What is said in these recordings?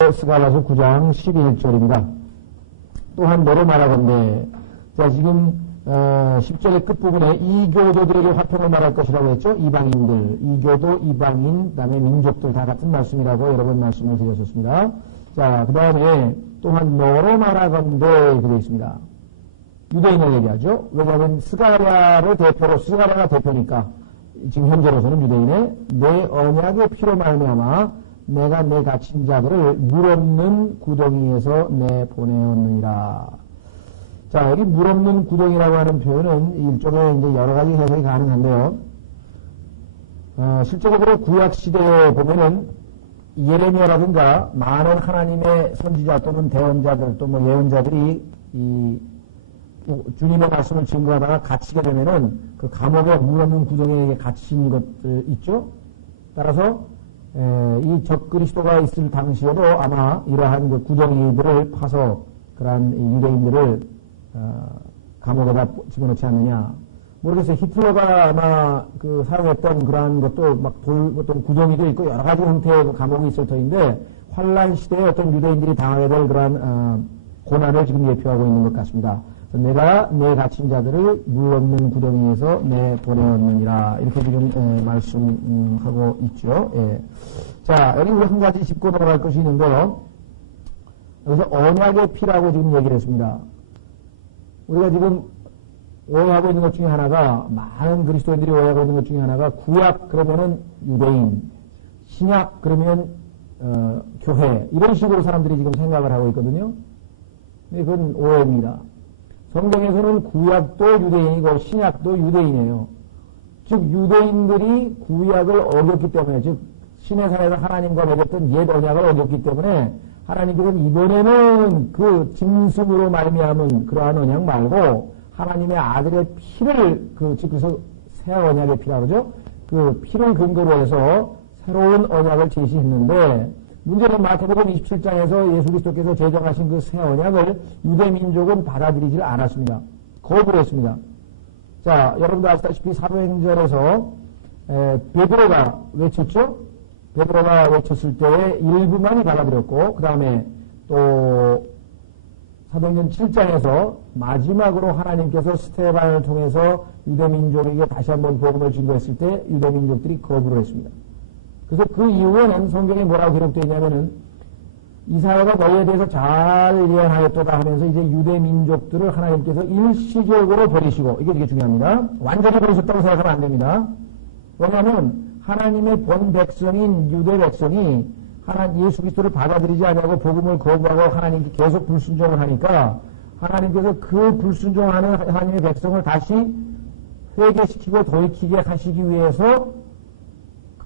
스가랴서 9장 11절입니다. 또한 너로 말하건대, 자, 지금 10절의 끝부분에 이교도들에게 화평을 말할 것이라고 했죠. 이방인들, 이교도, 이방인, 그 다음에 민족들 다 같은 말씀이라고 여러 번 말씀을 드렸었습니다. 자, 그 다음에 또한 너로 말하건대 이렇게 되어 있습니다. 유대인을 얘기하죠. 왜냐하면 스가랴를 대표로, 스가랴가 대표니까 지금 현재로서는 유대인의 내 언약의 피로 말미암아 내가 내 갇힌 자들을 물 없는 구덩이에서 내 보내었느니라. 자, 여기 물 없는 구덩이라고 하는 표현은 일종의 이제 여러 가지 해석이 가능한데요. 실제적으로 구약 시대에 보면은 예레미야라든가 많은 하나님의 선지자 또는 대언자들 또 뭐 예언자들이 이 주님의 말씀을 증거하다가 갇히게 되면은 그 감옥에 물 없는 구덩이에 갇힌 것들 있죠. 따라서 이 적그리스도가 있을 당시에도 아마 이러한 그 구덩이들을 파서 그러한 유대인들을 감옥에다 집어넣지 않느냐. 모르겠어요. 히틀러가 아마 그 사용했던 그러한 것도 막 어떤 구덩이도 있고 여러 가지 형태의 그 감옥이 있을 터인데 환란 시대에 어떤 유대인들이 당하게 될 그러한 고난을 지금 예표하고 있는 것 같습니다. 내가 내 갇힌 자들을 물 없는 구덩이에서 내 보내었느니라. 이렇게 지금 말씀하고 있죠. 예. 자, 여기 한 가지 짚고 넘어갈 것이 있는데요. 여기서 언약의 피라고 지금 얘기를 했습니다. 우리가 지금 오해하고 있는 것 중에 하나가, 많은 그리스도인들이 오해하고 있는 것 중에 하나가 구약 그러면은 유대인, 신약 그러면 교회, 이런 식으로 사람들이 지금 생각을 하고 있거든요. 그건 오해입니다. 성경에서는 구약도 유대인이고 신약도 유대인이에요. 즉 유대인들이 구약을 어겼기 때문에, 즉 신의 산에서 하나님과 맺었던 옛 언약을 어겼기 때문에 하나님께서는 이번에는 그 짐승으로 말미암은 그러한 언약 말고 하나님의 아들의 피를 즉 그래서 새 언약의 피라고 그러죠. 그 피를 근거로 해서 새로운 언약을 제시했는데, 문제는 마태복음 27장에서 예수 그리스도께서 제정하신 그 새 언약을 유대 민족은 받아들이지 않았습니다. 거부를 했습니다. 자, 여러분도 아시다시피 사도행전에서 베드로가 외쳤죠. 베드로가 외쳤을 때에 일부만이 받아들였고, 그 다음에 또 사도행전 7장에서 마지막으로 하나님께서 스테반을 통해서 유대 민족에게 다시 한번 복음을 증거했을 때 유대 민족들이 거부를 했습니다. 그래서 그 이후에는 성경에 뭐라고 기록되어 있냐면은 이사야가 너희에 대해서 잘 예언하였도다 하면서 이제 유대 민족들을 하나님께서 일시적으로 버리시고, 이게 되게 중요합니다. 완전히 버리셨다고 생각하면 안 됩니다. 왜냐하면 하나님의 본 백성인 유대 백성이 예수 그리스도를 받아들이지 않냐고 복음을 거부하고 하나님께 계속 불순종을 하니까 하나님께서 그 불순종하는 하나님의 백성을 다시 회개시키고 돌이키게 하시기 위해서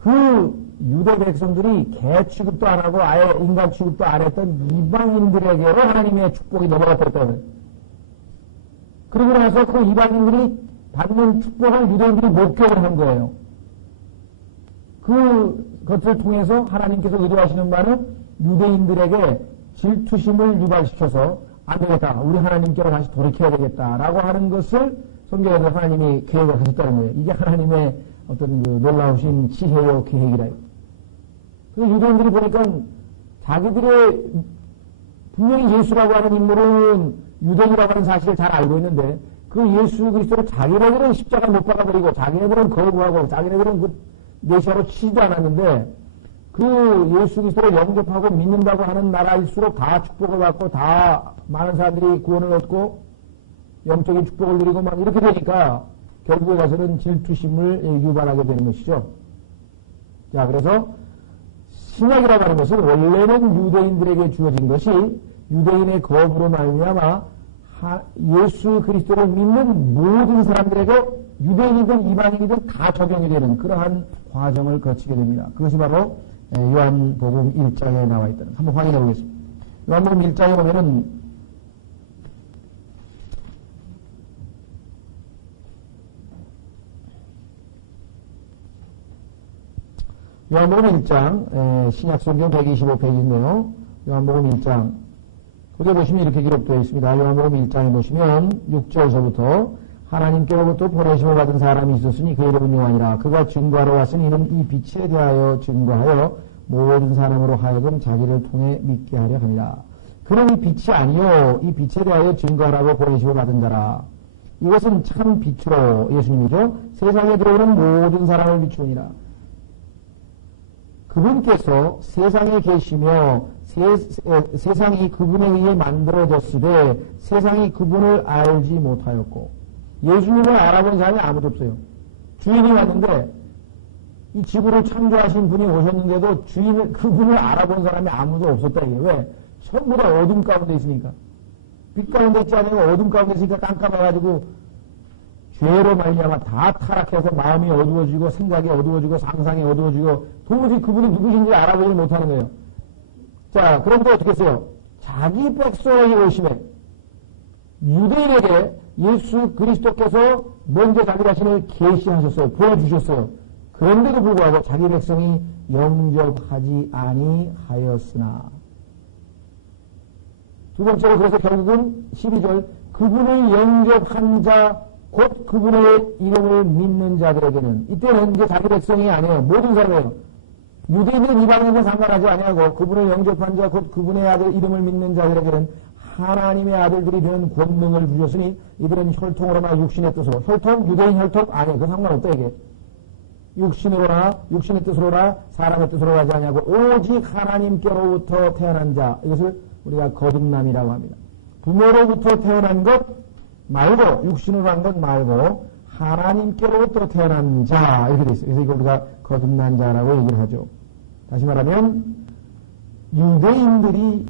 그 유대 백성들이 개 취급도 안 하고 아예 인간 취급도 안 했던 이방인들에게로 하나님의 축복이 넘어가 버렸다고요. 그러고 나서 그 이방인들이 받는 축복을 유대인들이 목격을 한 거예요. 그것을 통해서 하나님께서 의도하시는 바는 유대인들에게 질투심을 유발시켜서 안 되겠다, 우리 하나님께로 다시 돌이켜야 되겠다라고 하는 것을 성경에서 하나님이 계획을 하셨다는 거예요. 이게 하나님의 어떤 그 놀라우신 지혜요 계획이라. 그래서 유대인들이 보니까 자기들의 분명히 예수라고 하는 인물은 유대인이라고 하는 사실을 잘 알고 있는데 그 예수 그리스도를 자기네들은 십자가 못 박아버리고 자기네들은 거부하고 자기네들은 그 메시아로 치지도 않았는데 그 예수 그리스도를 영접하고 믿는다고 하는 나라일수록 다 축복을 받고 다 많은 사람들이 구원을 얻고 영적인 축복을 누리고 막 이렇게 되니까 결국에 가서는 질투심을 유발하게 되는 것이죠. 자, 그래서 신약이라고 하는 것은 원래는 유대인들에게 주어진 것이 유대인의 거부로 말미암아 예수 그리스도를 믿는 모든 사람들에게 유대인이든 이방인이든 다 적용이 되는 그러한 과정을 거치게 됩니다. 그것이 바로 요한복음 1장에 나와 있다는, 한번 확인해 보겠습니다. 요한복음 1장에 보면은 요한복음 1장, 신약성경 125페이지인데요. 요한복음 1장. 거기에 보시면 이렇게 기록되어 있습니다. 요한복음 1장에 보시면 6절서부터 하나님께로부터 보내심을 받은 사람이 있었으니 그 이름은 요한이라. 그가 증거하러 왔으니 이는 이 빛에 대하여 증거하여 모든 사람으로 하여금 자기를 통해 믿게 하려 합니다. 그는 이 빛이 아니요 이 빛에 대하여 증거하라고 보내심을 받은 자라. 이것은 참 빛으로 예수님이죠. 세상에 들어오는 모든 사람을 비추니라. 그분께서 세상에 계시며 세상이 그분에 의해 만들어졌으되 세상이 그분을 알지 못하였고 예수님을 알아본 사람이 아무도 없어요. 주인이 왔는데 이 지구를 창조하신 분이 오셨는데도 그분을 알아본 사람이 아무도 없었다. 이게 왜? 전부 다 어둠 가운데 있으니까. 빛 가운데 있지 않으면 어둠 가운데 있으니까 깜깜해가지고 죄로 말미암아 다 타락해서 마음이 어두워지고 생각이 어두워지고 상상이 어두워지고 도무지 그분이 누구신지 알아보지 못하는 거예요. 자, 그런데 어떻게 했어요? 자기 백성의 오심에 유대인에게 예수 그리스도께서 먼저 자기 자신을 계시하셨어요. 보여주셨어요. 그런데도 불구하고 자기 백성이 영접하지 아니하였으나 두 번째로 그래서 결국은 12절 그분을 영접한 자 곧 그분의 이름을 믿는 자들에게는 이때는 이제 자기 백성이 아니에요. 모든 사람이에요. 유대인은 이방인과 상관하지 아니하고 그분을 영접한 자 곧 그분의 아들 이름을 믿는 자들에게는 하나님의 아들들이 되는 권능을 주셨으니 이들은 혈통으로나 육신의 뜻으로 혈통? 유대인 혈통? 아니에요. 그 상관없다 이게. 육신의 뜻으로나 사람의 뜻으로 하지 아니하고 오직 하나님께로부터 태어난 자 이것을 우리가 거듭남이라고 합니다. 부모로부터 태어난 것 말고 육신으로 한 것 말고 하나님께로부터 태어난 자 이렇게 되어 있어요. 그래서 이걸 우리가 거듭난 자라고 얘기를 하죠. 다시 말하면 유대인들이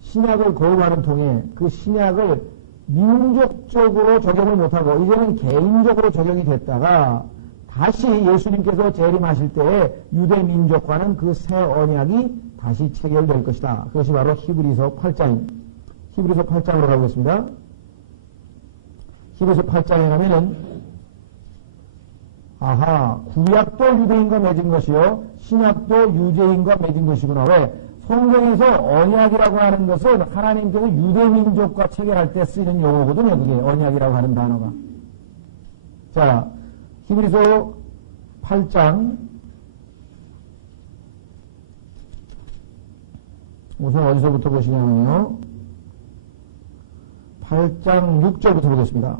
신약을 거부하는 통에 그 신약을 민족적으로 적용을 못하고 이제는 개인적으로 적용이 됐다가 다시 예수님께서 재림하실 때에 유대 민족과는 그 새 언약이 다시 체결될 것이다. 그것이 바로 히브리서 8장입니다. 히브리서 8장으로 가보겠습니다. 히브리서 8장에 가면은 구약도 유대인과 맺은 것이요 신약도 유대인과 맺은 것이구나. 왜? 성경에서 언약이라고 하는 것은 하나님께서 유대 민족과 체결할 때 쓰이는 용어거든요. 그게 언약이라고 하는 단어가. 자, 히브리서 8장 우선 어디서부터 보시냐면요. 8장 6절부터 보겠습니다.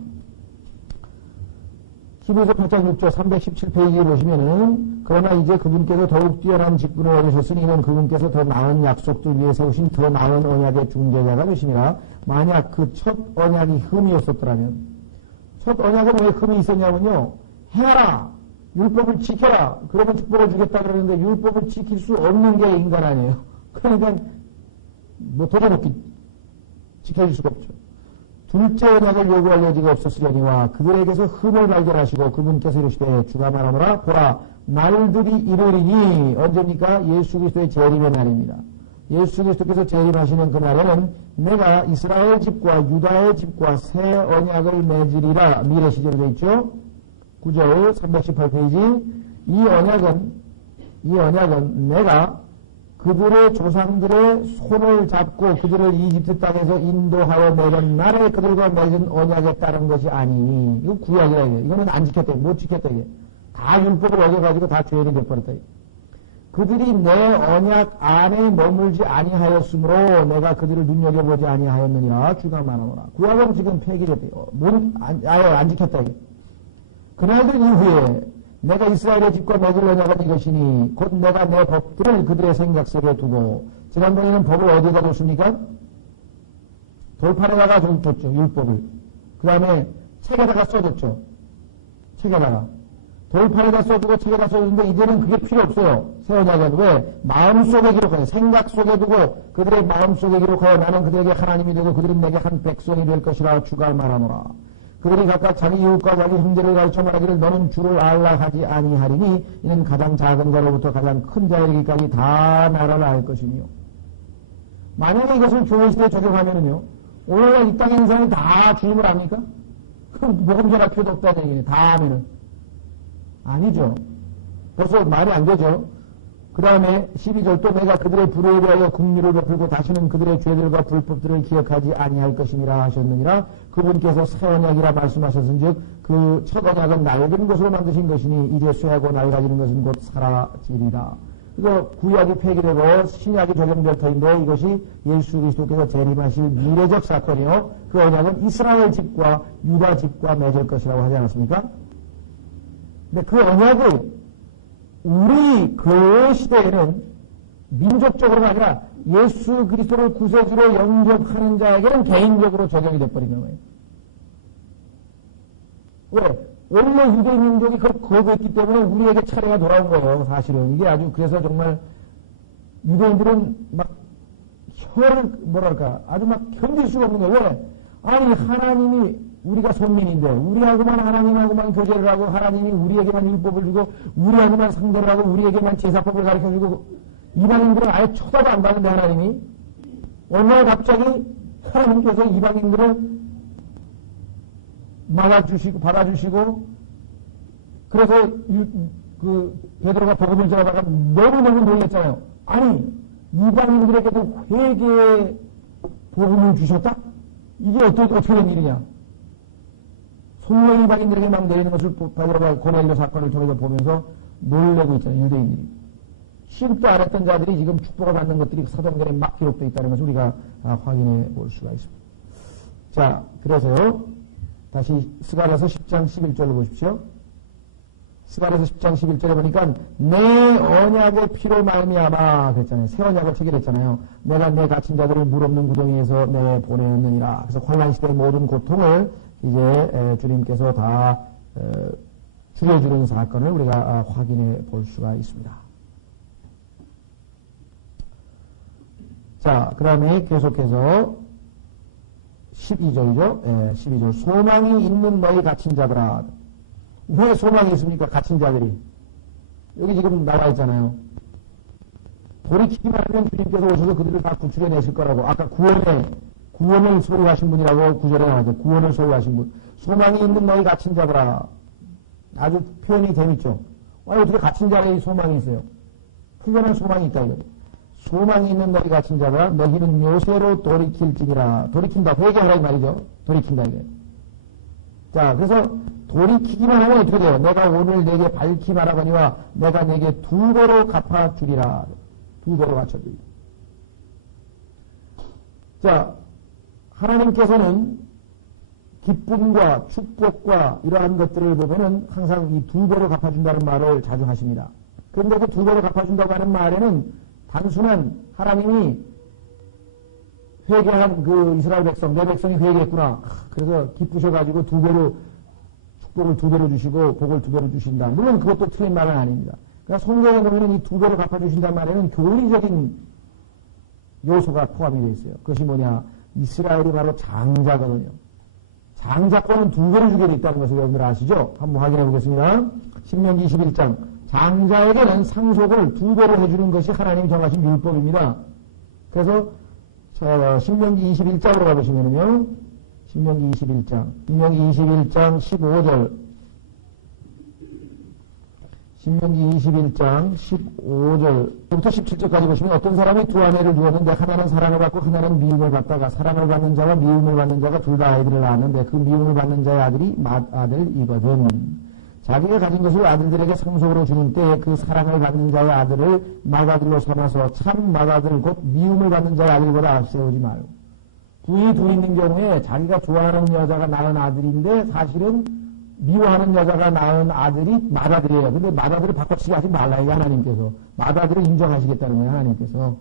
히브리서 8장 6절 317페이지에 보시면은 그러나 이제 그분께서 더욱 뛰어난 직분을 얻으셨으니 이는 그분께서 더 나은 약속들 위해 세우신 더 나은 언약의 중재자가 되시니라. 만약 그 첫 언약이 흠이었었더라면 첫 언약은 왜 흠이 있었냐면요. 해라 율법을 지켜라 그러면 축복을 주겠다 그러는데 율법을 지킬 수 없는 게 인간 아니에요. 그러니까 도저히 지켜줄 수가 없죠. 둘째 언약을 요구할 여지가 없었으려니와 그들에게서 흠을 발견하시고 그분께서 이르시되 주가 말하노라 보라 날들이 이르리니 언제입니까? 예수 그리스도의 재림의 날입니다. 예수 그리스도께서 재림하시는 그날에는 내가 이스라엘 집과 유다의 집과 새 언약을 맺으리라. 미래 시절에 되어 있죠. 9절 318페이지 이 언약은 내가 그들의 조상들의 손을 잡고 그들을 이집트 땅에서 인도하여 내던 날에 그들과 맺은 언약에 따른 것이 아니니 이거 구약이라 이게 이거는 안 지켰다 못 지켰다 이게 다 율법을 어겨가지고 다 죄인이 돼버렸다 이게. 그들이 내 언약 안에 머물지 아니하였으므로 내가 그들을 눈여겨보지 아니하였느니라 주가 말하노라. 구약은 지금 폐기됐대요. 아예 안 지켰다 이게. 그날들 이후에 내가 이스라엘의 집과 맺을 언약은 이것이니 곧 내가 내 법들을 그들의 생각 속에 두고 지난번에는 법을 어디다 뒀습니까? 돌판에다가 뒀죠. 율법을. 그 다음에 책에다가 써줬죠. 책에다가. 돌판에다 써두고 책에다 써줬는데 이제는 그게 필요 없어요. 새 언약은. 왜? 마음속에 기록하여 생각 속에 두고 그들의 마음속에 기록하여 나는 그들에게 하나님이 되고 그들은 내게 한 백성이 될 것이라 주가 말하노라. 그들이 각각 자기 이웃과 자기 형제를 가르쳐 말하기를 너는 주를 알라 하지 아니하리니 이는 가장 작은 자로부터 가장 큰 자에 이르기까지 다 나를 알 것이며 만약에 이것을 교회시대에 적용하면은요 오늘날 이 땅에 있는 사람이 다 주님을 압니까? 그럼 복음 전할 필요도 없다는 얘기예요. 다 하면은 아니죠. 벌써 말이 안 되죠. 그 다음에 12절 또 내가 그들의 불의에 대하여 국리를 베풀고 다시는 그들의 죄들과 불법들을 기억하지 아니할 것이니라 하셨느니라. 그분께서 새 언약이라 말씀하셨은즉 그 첫 언약은 낡은 것으로 만드신 것이니 이제 쇠하고 낡아지는 것은 곧 사라지리라. 이거 구약이 폐기되고 신약이 적용될 터인데 이것이 예수 그리스도께서 재림하실 미래적 사건이요. 그 언약은 이스라엘 집과 유다 집과 맺을 것이라고 하지 않았습니까? 근데 그 언약을 우리 그 시대에는 민족적으로가 아니라 예수 그리스도를 구세주로 영접하는 자에게는 개인적으로 적용이 돼버린 거예요. 왜? 원래 유대인 민족이 그걸 거부했기 때문에 우리에게 차례가 돌아온 거예요, 사실은. 이게 아주, 그래서 정말, 유대인들은 막, 혀를, 뭐랄까, 아주 막 견딜 수가 없는 거예요. 왜? 아니, 하나님이, 우리가 손민인데, 우리하고만 하나님하고만 교제를 하고, 하나님이 우리에게만 율법을 주고, 우리하고만 상대를 하고, 우리에게만 제사법을 가르쳐 주고, 이방인들은 아예 쳐다도 안 봤는데, 하나님이. 얼마나 갑자기 하나님께서 이방인들을 막아주시고, 받아주시고, 그래서, 베드로가 복음을 전하다가 너무너무 놀랐잖아요. 아니, 이방인들에게도 회개의 복음을 주셨다? 이게 어떻게 된 일이냐? 성령 이방인들에게 막 내리는 것을 베드로가 고넬료 사건을 통해서 보면서 놀래고 있잖아요, 유대인들이. 신도 안 했던 자들이 지금 축복을 받는 것들이 사도행전에 막 기록되어 있다는 것을 우리가 확인해 볼 수가 있습니다. 자, 그래서요. 다시 스가랴서 10장 11절을 보십시오. 스가랴서 10장 11절에 보니까 내 언약의 피로 말미암아 그랬잖아요. 새 언약을 체결했잖아요. 내가 내 갇힌 자들을 물 없는 구덩이에서 내 보내었느니라. 그래서 환난 시대의 모든 고통을 이제 주님께서 다 줄여주는 사건을 우리가 확인해 볼 수가 있습니다. 자, 그 다음에 계속해서 12절이죠. 12절. 소망이 있는 너희 갇힌 자들아. 왜 소망이 있습니까? 갇힌 자들이. 여기 지금 나와 있잖아요. 돌이키기만 하면 주님께서 오셔서 그들을 다 구출해내실 거라고. 아까 구원을 소유하신 분이라고 구절에 나와있죠. 구원을 소유하신 분. 소망이 있는 너희 갇힌 자들아. 아주 표현이 재밌죠. 어떻게 갇힌 자들이 소망이 있어요? 푸근한 소망이 있다 이거죠. 소망이 있는 너희 갇힌 자가 너희는 요새로 돌이킬지니라. 돌이킨다. 회개하라 이 말이죠. 돌이킨다 이게. 자, 그래서 돌이키기만 하면 어떻게 돼요? 내가 오늘 내게 밝히 말하거니와 내가 내게 두 배로 갚아주리라. 두 배로 갚아주리라. 자, 하나님께서는 기쁨과 축복과 이러한 것들을 보면은 항상 이 두 배로 갚아준다는 말을 자주 하십니다. 그런데 그 두 배로 갚아준다고 하는 말에는 단순한 하나님이 회개한 그 이스라엘 백성, 내 백성이 회개했구나. 그래서 기쁘셔가지고 두 배로, 축복을 두 배로 주시고, 복을 두 배로 주신다. 물론 그것도 틀린 말은 아닙니다. 그러니까 성경에 보면 이 두 배로 갚아주신다는 말에는 교리적인 요소가 포함이 되어 있어요. 그것이 뭐냐. 이스라엘이 바로 장자거든요. 장자권은 두 배로 주게 되어 있다는 것을 여러분들 아시죠? 한번 확인해 보겠습니다. 신명기 21장. 장자에게는 상속을 두 배로 해주는 것이 하나님이 정하신 율법입니다. 그래서 신명기 21장으로 가보시면요. 신명기 21장 15절 신명기 21장 15절부터 17절까지 보시면 어떤 사람이 두 아내를 두었는데 하나는 사랑을 받고 하나는 미움을 받다가 사랑을 받는 자와 미움을 받는 자가 둘 다 아이들을 낳았는데 그 미움을 받는 자의 아들이 맏아들이거든. 자기가 가진 것을 아들들에게 상속으로 주는 때에 그 사랑을 받는 자의 아들을 맏아들로 삼아서 참 맏아들 곧 미움을 받는 자의 아들보다 앞세우지 말고. 부인이 둘 있는 경우에 자기가 좋아하는 여자가 낳은 아들인데 사실은 미워하는 여자가 낳은 아들이 맏아들이에요. 근데 맏아들을 바꿔치기 하지 말라 이거 하나님께서. 맏아들을 인정하시겠다는 거예요 하나님께서.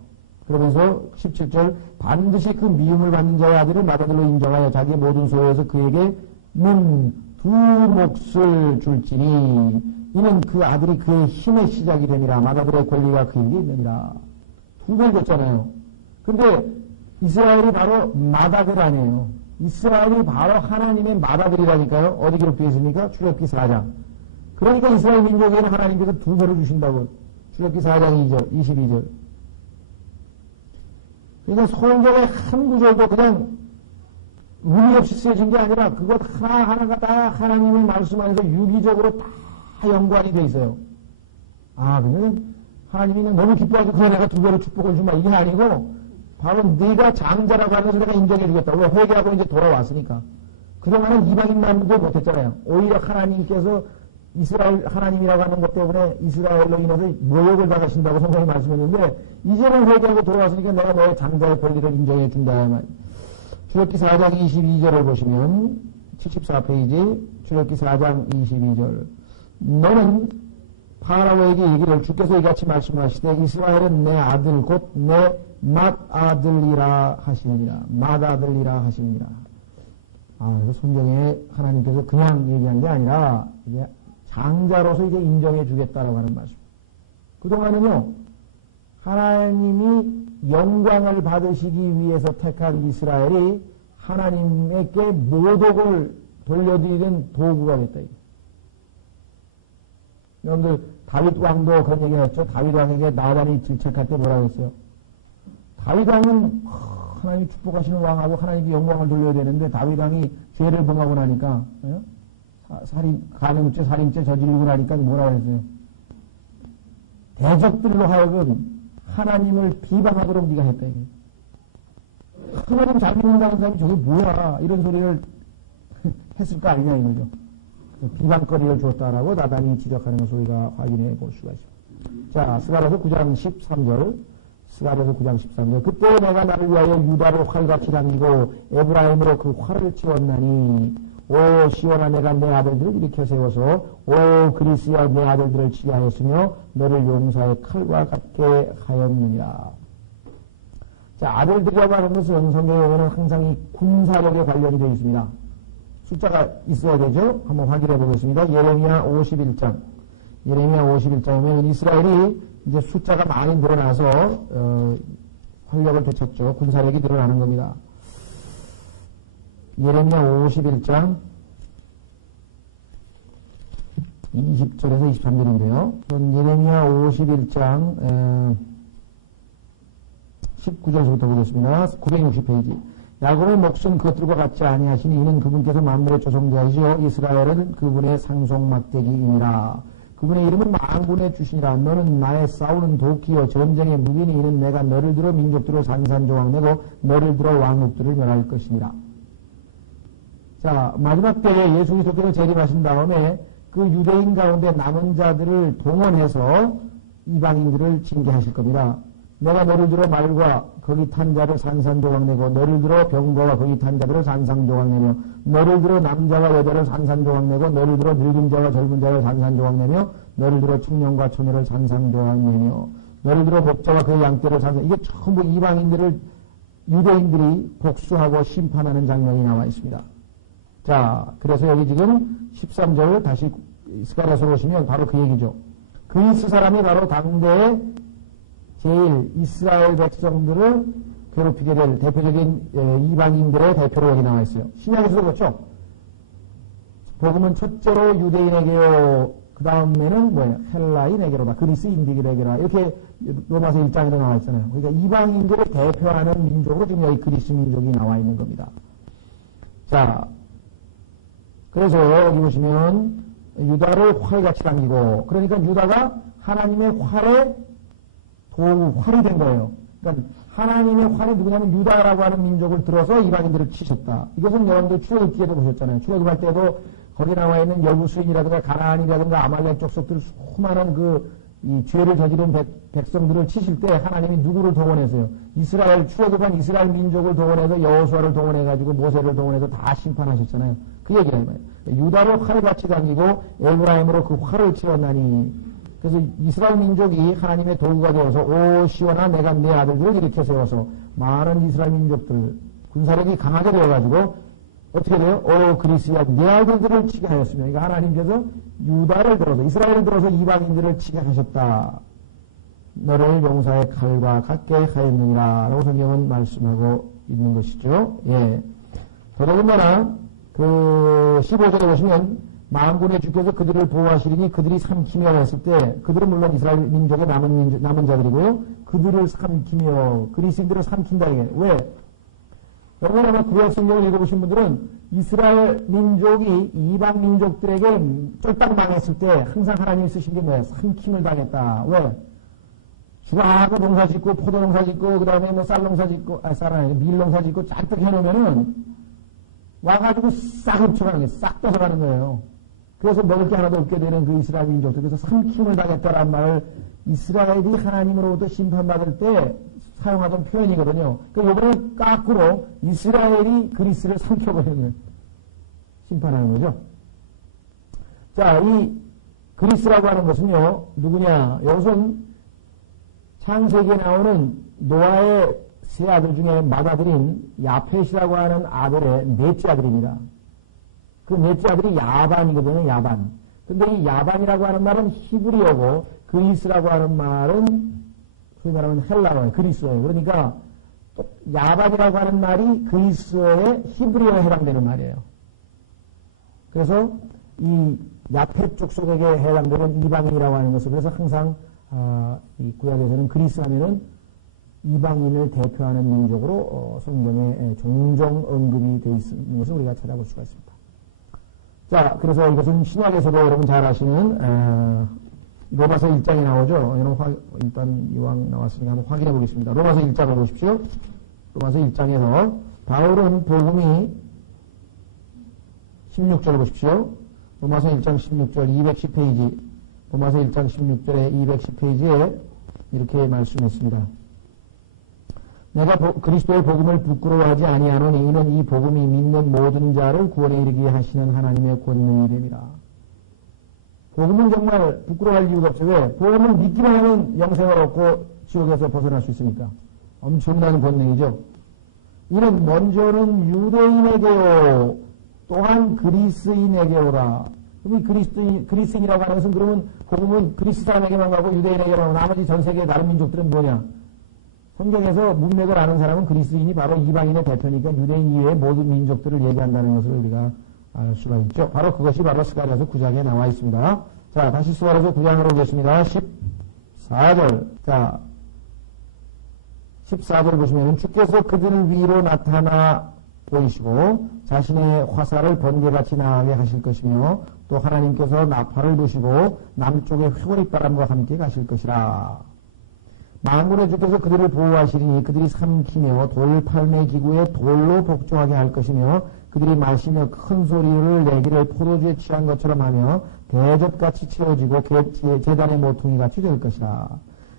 그러면서 17절 반드시 그 미움을 받는 자의 아들을 맏아들로 인정하여 자기의 모든 소유에서 그에게는 두 몫을 줄지니 이는 그 아들이 그의 힘의 시작이 되니라. 맏아들의 권리가 그에게 있느니라. 두 번 줬잖아요. 근데 이스라엘이 바로 맏아들 아니에요. 이스라엘이 바로 하나님의 맏아들이라니까요. 어디 기록되어 있습니까? 출애굽기 4장. 그러니까 이스라엘 민족에는 하나님께서 두 배를 주신다고. 출애굽기 4장 2절, 22절. 그러니까 성경의 한 구절도 그냥 의미 없이 쓰여진 게 아니라 그것 하나하나가 다 하나님의 말씀 안에서 유기적으로 다 연관이 돼 있어요. 아, 근데 하나님이 너무 기뻐하고 그래 내가 두 배로 축복을 주마 이게 아니고 바로 네가 장자라고 하는 것을 내가 인정해 주겠다. 왜 회개하고 이제 돌아왔으니까. 그동안은 이방인만도 못했잖아요. 오히려 하나님께서 이스라엘 하나님이라고 하는 것 때문에 이스라엘로 인해서 모욕을 당하신다고 성경이 말씀했는데 이제는 회개하고 돌아왔으니까 내가 너의 장자의 권리를 인정해 준다. 출애굽기 4장 22절을 보시면 74페이지 출애굽기 4장 22절 너는 파라오에게 이기를 주께서 이같이 말씀하시되 이스라엘은 내 아들 곧 내 맏아들이라 하시니라. 맏아들이라 하시니라. 그래서 성경에 하나님께서 그냥 얘기한 게 아니라 이제 장자로서 이제 인정해 주겠다라고 하는 말씀. 그동안은요, 하나님이 영광을 받으시기 위해서 택한 이스라엘이 하나님에게 모독을 돌려드리는 도구가 됐다. 여러분들, 다윗 왕도 그런 얘기를 했죠. 다윗 왕에게 나단이 질책할 때 뭐라고 했어요? 다윗 왕은 하나님이 축복하시는 왕하고 하나님께 영광을 돌려야 되는데 다윗 왕이 죄를 범하고 나니까, 간음죄, 살인죄 저지르고 나니까 뭐라고 했어요? 대적들로 하여금 하나님을 비방하도록 네가 했다. 하나님 잘 믿는다는 사람이 저게 뭐야? 이런 소리를 했을 거 아니냐 이거죠. 비방거리를 줬다라고 나단이 지적하는 것을 우리가 확인해 볼 수가 있습니다. 자, 스가랴서 9장 13절. 스가랴서 9장 13절. 그때 내가 나를 위하여 유다로 활같이 당기고 에브라임으로 그 활을 치웠나니 오 시온아 내가 내 아들들을 일으켜 세워서 오 그리스야 내 아들들을 치게 하였으며 너를 용사의 칼과 같게 하였느니라. 자, 아들들이라고 하는 것은 성경에 보면 항상 이 군사력에 관련이 되어 있습니다. 숫자가 있어야 되죠? 한번 확인해 보겠습니다. 예레미야 51장. 예레미야 51장이면 이스라엘이 이제 숫자가 많이 늘어나서, 활력을 되찾죠. 군사력이 늘어나는 겁니다. 예레미야 51장 20절에서 23절인데요. 예레미야 51장 19절에서부터 보겠습니다. 960페이지. 야곱의 목숨 그것들과 같지 아니하시니 이는 그분께서 만물의 조성자이시오 이스라엘은 그분의 상속막대기이니라. 그분의 이름은 만군의 주시니라. 너는 나의 싸우는 도끼요 전쟁의 무기니 이는 내가 너를 들어 민족들을 산산조각내고 너를 들어 왕국들을 멸할 것이니라. 자, 마지막 때에 예수 그리스도께서 재림하신 다음에 그 유대인 가운데 남은 자들을 동원해서 이방인들을 징계하실 겁니다. 내가 너를 들어 말과 거기 탄 자를 산산조각내고 너를 들어 병거와 거기 탄 자들을 산산조각내며 너를 들어 남자와 여자를 산산조각내고 너를 들어 늙은 자와 젊은 자를 산산조각내며 너를 들어 청년과 처녀를 산산조각내며 너를 들어 목자와 그의 양떼를 이게 전부 이방인들을 유대인들이 복수하고 심판하는 장면이 나와 있습니다. 자, 그래서 여기 지금 13절 다시 스가랴서 보시면 바로 그 얘기죠. 그리스 사람이 바로 당대에 제일 이스라엘 백성들을 괴롭히게 될 대표적인 이방인들의 대표로 여기 나와 있어요. 신약에서도 그렇죠. 복음은 첫째로 유대인에게요. 그 다음에는 뭐예요? 헬라인에게로다. 그리스인들에게로다. 이렇게 로마서 1장에도 나와 있잖아요. 그러니까 이방인들을 대표하는 민족으로 지금 여기 그리스 민족이 나와 있는 겁니다. 자, 그래서 여기 보시면 유다를 활같이 당기고 그러니까 유다가 하나님의 활에 활이 된 거예요. 그러니까 하나님의 활이 누구냐면 유다라고 하는 민족을 들어서 이방인들을 치셨다. 이것은 여러분들 출애굽기에도 보셨잖아요. 출애굽할 때도 거기 나와 있는 여부수인이라든가 가나안이라든가 아말렉 족속들 수많은 이 죄를 저지른 백성들을 치실 때 하나님이 누구를 동원해서요? 이스라엘 출애굽한 이스라엘 민족을 동원해서 여호수아를 동원해가지고 모세를 동원해서 다 심판하셨잖아요. 그 얘기를 해요. 유다를 활같이 당기고 에브라임으로 그 활을 치웠나니. 그래서 이스라엘 민족이 하나님의 도구가 되어서 오 시온아 내가 내 아들들을 일으켜 세워서 많은 이스라엘 민족들 군사력이 강하게 되어가지고 어떻게 돼요? 오 그리스야 내 아들들을 치게 하였으며 그러니까 하나님께서 유다를 들어서 이스라엘을 들어서 이방인들을 치게 하셨다. 너를 용사의 칼과 같게 하였느니라 라고 성경은 말씀하고 있는 것이죠. 예. 더더군다나 그 15절에 보시면 만군의 주께서 그들을 보호하시리니 그들이 삼키며 했을 때 그들은 물론 이스라엘 민족의 남은 자들이고요. 그들을 삼키며 그리스인들을 삼킨다 이게 왜? 여러분 아마 구약 성경을 읽어보신 분들은 이스라엘 민족이 이방 민족들에게 쫄딱 망했을 때 항상 하나님이 쓰신 게 뭐예요? 삼킴을 당했다. 왜? 수고하고 농사 짓고 포도 농사 짓고 그 다음에 뭐 쌀 농사 짓고 밀 농사 짓고 잔뜩 해놓으면은 와가지고 싹 훔쳐가는 거예요. 싹 뺏어가는 거예요. 그래서 먹을 게 하나도 없게 되는 그 이스라엘 민족들, 그래서 삼킴을 당했다라는 말을 이스라엘이 하나님으로부터 심판받을 때 사용하던 표현이거든요. 그러니까 이번에 까꾸로 이스라엘이 그리스를 삼켜버리는 심판하는 거죠. 자, 이 그리스라고 하는 것은요, 누구냐? 이것은 창세기에 나오는 노아의 세 아들 중에 맏아들인 야펫이라고 하는 아들의 넷째 아들입니다. 그 넷째 아들이 야반이거든요, 야반. 근데 이 야반이라고 하는 말은 히브리어고, 그리스라고 하는 말은, 소위 말하면 헬라어예요, 그리스어예요. 그러니까, 야반이라고 하는 말이 그리스어의 히브리어에 해당되는 말이에요. 그래서, 이 야펫 족속에게 해당되는 이방인이라고 하는 것을, 그래서 항상, 이 구약에서는 그리스 하면은 이방인을 대표하는 민족으로, 성경에 종종 언급이 되어 있는 것을 우리가 찾아볼 수가 있습니다. 자, 그래서 이것은 신약에서도 여러분 잘 아시는, 로마서 1장에 나오죠. 여러분 일단 이왕 나왔으니까 한번 확인해 보겠습니다. 로마서 1장을 보십시오. 로마서 1장에서 바울은 복음이 16절 보십시오. 로마서 1장 16절 210페이지, 로마서 1장 16절에 210페이지에 이렇게 말씀했습니다. 내가 그리스도의 복음을 부끄러워하지 아니하노니 이는 이 복음이 믿는 모든 자를 구원에 이르게 하시는 하나님의 권능이 됨이라. 복음은 정말 부끄러워할 이유가 없어요. 왜? 복음을 믿기만 하면 영생을 얻고 지옥에서 벗어날 수 있으니까. 엄청난 권능이죠. 이는 먼저는 유대인에게요, 또한 그리스인에게오라. 그럼 그리스인이라고 하는 것은 그러면 복음은 그리스 사람에게만 가고 유대인에게만 가고 나머지 전 세계의 다른 민족들은 뭐냐? 성경에서 문맥을 아는 사람은 그리스인이 바로 이방인의 대표니까 유대인 이외의 모든 민족들을 얘기한다는 것을 우리가 알 수가 있죠. 바로 그것이 바로 스가랴서 9장에 나와 있습니다. 자, 다시 스가랴서 9장으로 오겠습니다. 14절. 자, 14절 보시면 주께서 그들 위로 나타나 보이시고 자신의 화살을 번개같이 나가게 하실 것이며 또 하나님께서 나팔을 부시고 남쪽의 휘고리바람과 함께 가실 것이라. 만군의 주께서 그들을 보호하시리니 그들이 삼키며 돌팔매 기구에 돌로 복종하게 할 것이며 그들이 마시며 큰 소리를 내기를 포도주에 취한 것처럼 하며 대접같이 채워지고 제단의 모퉁이같이 될 것이라.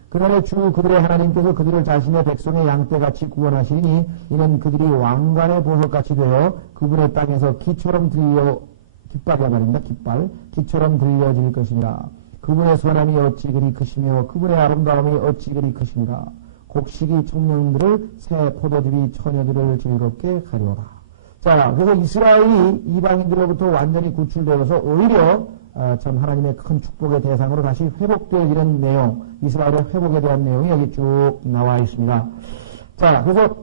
그날에 주 그들의 하나님께서 그들을 자신의 백성의 양떼같이 구원하시니 이는 그들이 왕관의 보석같이 되어 그분의 땅에서 기처럼 들려 깃발이라 말입니다. 깃발 기처럼 들려질 것이니라. 그분의 선함이 어찌 그리 크시며 그분의 아름다움이 어찌 그리 크시니라. 곡식이 청년들을 새 포도즙이 처녀들을 즐겁게 가려라. 자, 그래서 이스라엘이 이방인들로부터 완전히 구출되어서 오히려 참 하나님의 큰 축복의 대상으로 다시 회복되어지는 내용, 이스라엘의 회복에 대한 내용이 여기 쭉 나와 있습니다. 자, 그래서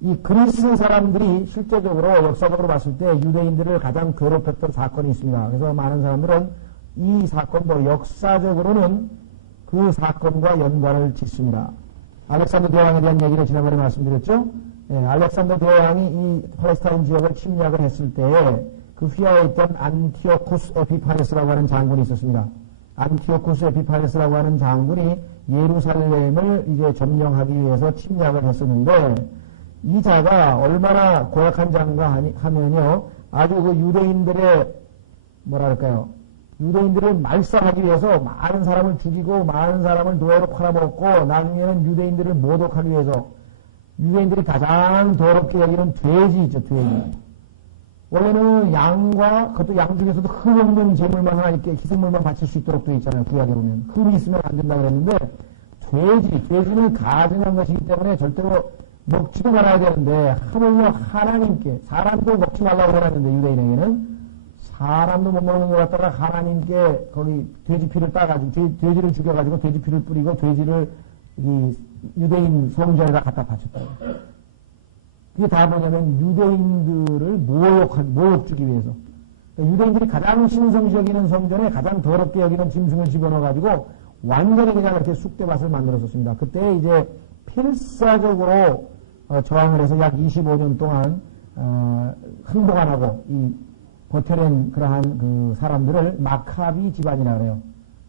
이 그리스 사람들이 실제적으로 역사적으로 봤을 때 유대인들을 가장 괴롭혔던 사건이 있습니다. 그래서 많은 사람들은 이 사건도 역사적으로는 그 사건과 연관을 짓습니다. 알렉산더 대왕에 대한 얘기를 지난번에 말씀드렸죠. 알렉산더 대왕이 이 팔레스타인 지역을 침략을 했을 때에 그 휘하에 있던 안티오쿠스 에피파네스라고 하는 장군이 있었습니다. 안티오쿠스 에피파네스라고 하는 장군이 예루살렘을 이제 점령하기 위해서 침략을 했었는데 이 자가 얼마나 고약한 자인가 하면요, 아주 그 유대인들의 뭐랄까요, 유대인들을 말살하기 위해서 많은 사람을 죽이고 많은 사람을 노예로 팔아먹고 나중에는 유대인들을 모독하기 위해서 유대인들이 가장 더럽게 여기는 돼지 있죠, 돼지. 원래는 양과 그것도 양 중에서도 흠 없는 제물만 하나 이렇게 희생물만 바칠 수 있도록 되어 있잖아요. 구약에 보면 흠이 있으면 안 된다 그랬는데 돼지는 가증한 것이기 때문에 절대로 먹지도 말아야 되는데 하물며 하나님께 사람도 먹지 말라고 해놨는데 유대인에게는 사람도 못 먹는 것 같다가 하나님께 거기 돼지 피를 따가지고 돼지를 죽여가지고 돼지 피를 뿌리고 돼지를 이 유대인 성전에다 갖다 바쳤다고. 그게 다 뭐냐면 유대인들을 모욕 주기 위해서. 그러니까 유대인들이 가장 신성시 여기는 성전에 가장 더럽게 여기는 짐승을 집어넣어가지고 완전히 그냥 이렇게 쑥대밭을 만들었었습니다. 그때 이제 필사적으로 저항을 해서 약 25년 동안 항복 안 하고 이 버텨낸 그러한 그 사람들을 마카비 집안이라고 그래요.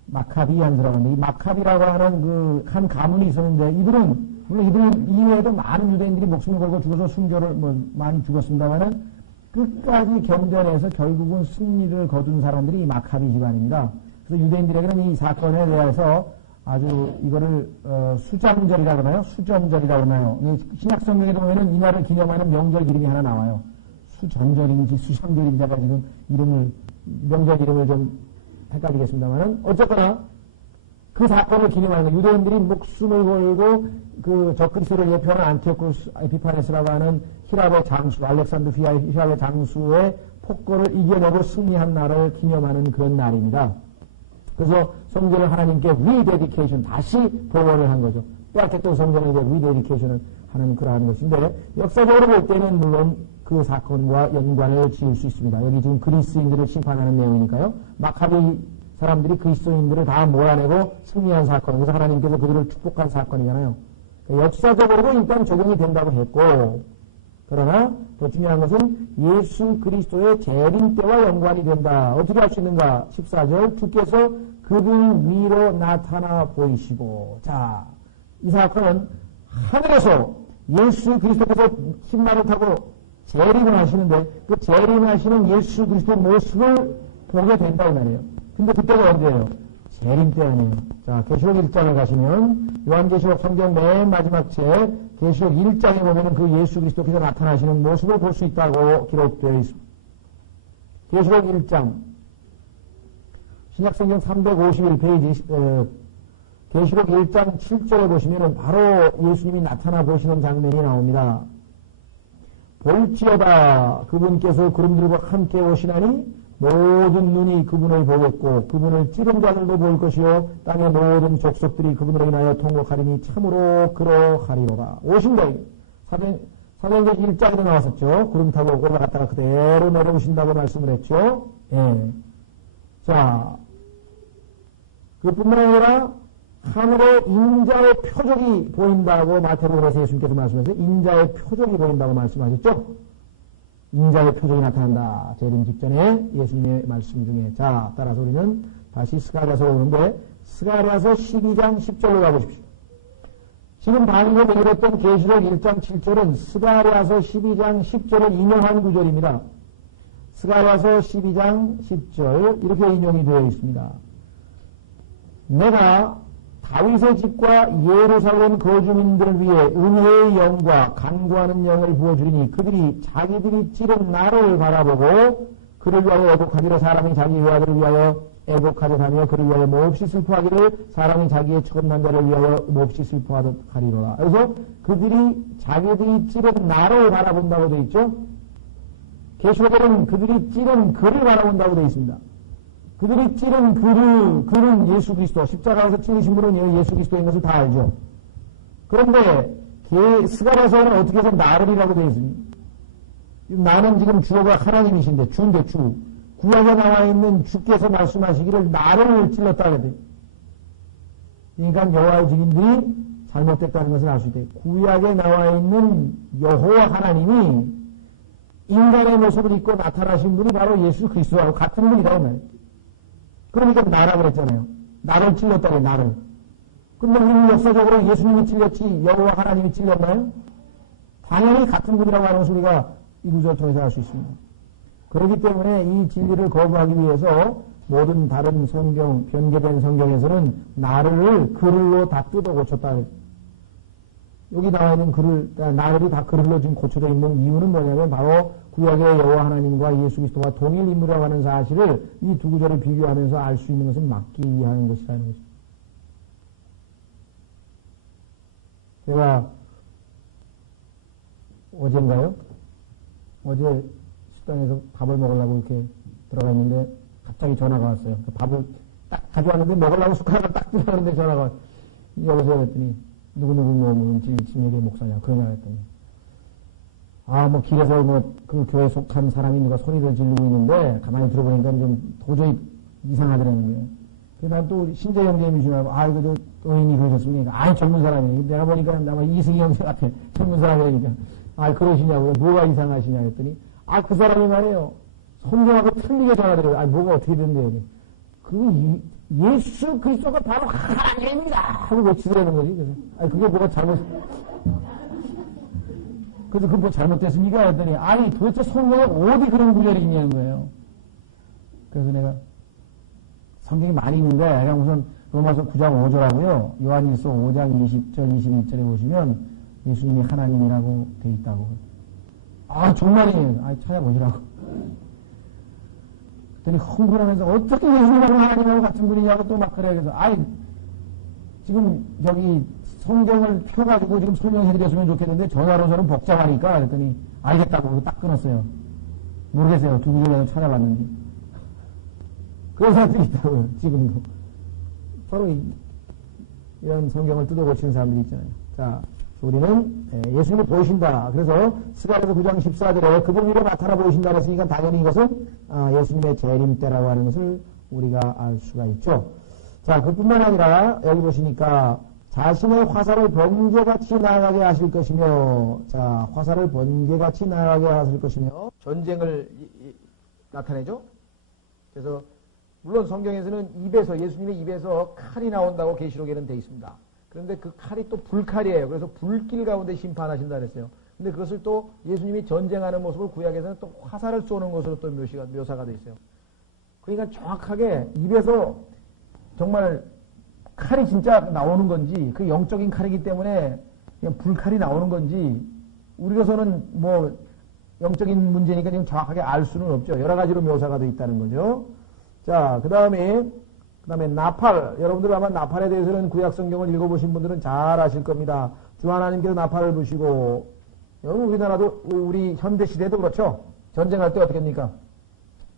마카비안스라고 하는데 이 마카비라고 하는 그 한 가문이 있었는데 물론 이들 이외에도 많은 유대인들이 목숨을 걸고 죽어서 순교를 많이 죽었습니다만은 끝까지 견뎌내서 결국은 승리를 거둔 사람들이 마카비 집안입니다. 그래서 유대인들에게는 이 사건에 대해서 아주 이거를 수장절이라고 하나요? 수전절이라고 하나요? 신약성경에 보면은 이날을 기념하는 명절 이름이 하나 나와요. 수전절인지 수상절인지가 지금 명절 이름을 좀 헷갈리겠습니다만은 어쨌거나 그 사건을 기념하는 거. 유대인들이 목숨을 걸고 그 적그리스도를 예표하는 안티오쿠스 에피파네스라고 하는 히랍의 장수, 알렉산드 히랍의 장수의 폭거를 이겨내고 승리한 날을 기념하는 그런 날입니다. 그래서 성전을 하나님께 리데디케이션, 다시 복원을 한 거죠. 빼앗겼던 성전을 이제 리데디케이션을 하는 그러한 것인데, 역사적으로 볼 때는 물론 그 사건과 연관을 지을 수 있습니다. 여기 지금 그리스인들을 심판하는 내용이니까요. 마카비 사람들이 그리스도인들을 다 몰아내고 승리한 사건, 그래서 하나님께서 그들을 축복한 사건이잖아요. 역사적으로도 일단 적용이 된다고 했고, 그러나 더 중요한 것은 예수 그리스도의 재림 때와 연관이 된다. 어떻게 할 수 있는가? 14절, 주께서 그들 위로 나타나 보이시고. 자, 이 사건은 하늘에서 예수 그리스도께서 신발을 타고 재림을 하시는데, 그 재림하시는 예수 그리스도의 모습을 보게 된다고 말이에요. 근데 그때가 언제예요? 재림 때 아니에요. 자, 계시록 1장에 가시면, 요한계시록 성경 맨 마지막 책, 계시록 1장에 보면은 그 예수 그리스도께서 나타나시는 모습을 볼 수 있다고 기록되어 있습니다. 계시록 1장, 신약성경 351페이지, 계시록 1장 7절에 보시면은 바로 예수님이 나타나 보시는 장면이 나옵니다. 볼지어다 그분께서 구름들과 함께 오시나니 모든 눈이 그분을 보겠고 그분을 찌른 자들도 볼 것이요 땅의 모든 족속들이 그분으로 인하여 통곡하리니 참으로 그러하리로다. 오신다. 사도행전 1장에도 나왔었죠. 구름 타고 올라갔다가 그대로 내려오신다고 말씀을 했죠. 예. 자, 그뿐만 아니라 하늘에 인자의 표적이 보인다고 마태복음에서 예수님께서 말씀하셨어요. 인자의 표적이 보인다고 말씀하셨죠. 인자의 표적이 나타난다. 재림 직전에 예수님의 말씀 중에. 자, 따라서 우리는 다시 스가랴서로 오는데 스가랴서 12장 10절로 가보십시오. 지금 방금 읽었던 계시록 1장 7절은 스가랴서 12장 10절을 인용한 구절입니다. 스가랴서 12장 10절 이렇게 인용이 되어 있습니다. 내가 다윗의 집과 예루살렘 거주민들을 위해 은혜의 영과 간구하는 영을 부어주리니 그들이 자기들이 찌른 나를 바라보고 그를 위하여 애곡하기를 사람이 자기 외아들을 위하여 애곡하듯 하며 그를 위하여 몹시 슬퍼하기를 사람이 자기의 처음난 자를 위하여 몹시 슬퍼하듯 하리로라. 그래서 그들이 자기들이 찌른 나를 바라본다고 되어 있죠. 계시록에는 그들이 찌른 그를 바라본다고 되어 있습니다. 그들이 찌른 그는 예수 그리스도, 십자가에서 찔리신 분은 예수 그리스도인 것을 다 알죠. 그런데 스가랴서는 어떻게 해서 나를이라고 되어 있습니다. 나는 지금 주어가 하나님이신데, 주인데 주. 구약에 나와 있는 주께서 말씀하시기를 나를 찔렀다 그래요. 그러니까 여호와의 증인들이 잘못됐다는 것을 알 수 있대요. 구약에 나와 있는 여호와 하나님이 인간의 모습을 입고 나타나신 분이 바로 예수 그리스도하고 같은 분이라고 말해요. 그러니까 나라고 그랬잖아요. 나를 찔렀다고 나를. 근데 우리는 역사적으로 예수님이 찔렸지 여호와 하나님이 찔렸나요? 당연히 같은 분이라고 하는 것을 우리가 이 구절을 통해서 알 수 있습니다. 그렇기 때문에 이 진리를 거부하기 위해서 모든 다른 성경, 변개된 성경에서는 나를 그를로 다 뜯어 고쳤다. 여기 나와 있는 나를이 다 그를로 지금 고쳐져 있는 이유는 뭐냐면 바로 구약의 여호와 하나님과 예수 그리스도와 동일 인물이라고 하는 사실을 이 두 구절을 비교하면서 알 수 있는 것을 막기 위한 것이라는 것입니다. 제가 어젠가요? 어제 식당에서 밥을 먹으려고 이렇게 들어갔는데 갑자기 전화가 왔어요. 밥을 딱 가져왔는데 먹으려고 숟가락을 딱 들어가는데 전화가 왔어요. 여보세요 했더니 누구누구 뭐 진리의 목사냐 그러냐 했더니 뭐 길에서 그 교회 속한 사람이 누가 소리를 지르고 있는데 가만히 들어보니까 좀 도저히 이상하더라는 거예요. 그래서 난 또 신재 형제님이시라고 이거 또인이 그러셨습니까? 젊은 사람이 내가 보니까 아마 이승희 형제 같아. 젊은 사람이니까 그러시냐고요. 뭐가 이상하시냐 했더니 그 사람이 말이에요. 성경하고 틀리게 전화드려요. 뭐가 어떻게 된대요. 예수 그리스도가 바로 하나님입니다 하고 외치더라는 거지. 그래서 그게 뭐가 잘못 그래서 그거 뭐 잘못됐으니까 했더니, 아니, 도대체 성경에 어디 그런 구절이 있냐는 거예요. 그래서 내가, 성경이 많이 있는데, 그냥 우선 로마서 9장 5절하고요, 요한일서 5장 20절, 21절에 보시면, 예수님이 하나님이라고 돼 있다고. 아, 정말이에요. 아, 찾아보시라고. 그랬더니 흥분하면서, 어떻게 예수님하고 하나님하고 같은 분이냐고 또 막 그래. 그래서, 아이, 지금 저기 성경을 펴가지고 지금 설명해드렸으면 좋겠는데 전화로서는 복잡하니까 그랬더니 알겠다고 딱 끊었어요. 모르겠어요. 두 구절에서 찾아봤는데. 그런 사람들이 있다고요. 지금도. 바로 이런 성경을 뜯어고치는 사람들이 있잖아요. 자, 우리는 예수님이 보이신다. 그래서 스가랴서 9장 14절에 그분 위로 나타나 보이신다 그랬으니까 당연히 이것은 예수님의 재림 때라고 하는 것을 우리가 알 수가 있죠. 자, 그뿐만 아니라 여기 보시니까 자신의 화살을 번개같이 나아가게 하실 것이며, 자, 화살을 번개같이 나아가게 하실 것이며, 전쟁을 나타내죠. 그래서 물론 성경에서는 입에서, 예수님의 입에서 칼이 나온다고 계시록에는 되어 있습니다. 그런데 그 칼이 또 불칼이에요. 그래서 불길 가운데 심판하신다 그랬어요. 근데 그것을 또 예수님이 전쟁하는 모습을 구약에서는 또 화살을 쏘는 것으로 또 묘사가 되어 있어요. 그러니까 정확하게 입에서 정말 칼이 진짜 나오는 건지, 그 영적인 칼이기 때문에 그냥 불칼이 나오는 건지, 우리로서는 뭐 영적인 문제니까 지금 정확하게 알 수는 없죠. 여러 가지로 묘사가 되어 있다는 거죠. 자, 그 다음에 나팔. 여러분들 아마 나팔에 대해서는 구약 성경을 읽어보신 분들은 잘 아실 겁니다. 주 하나님께서 나팔을 부시고, 여러분 우리나라도, 우리 현대 시대도 그렇죠. 전쟁할 때 어떻게 합니까?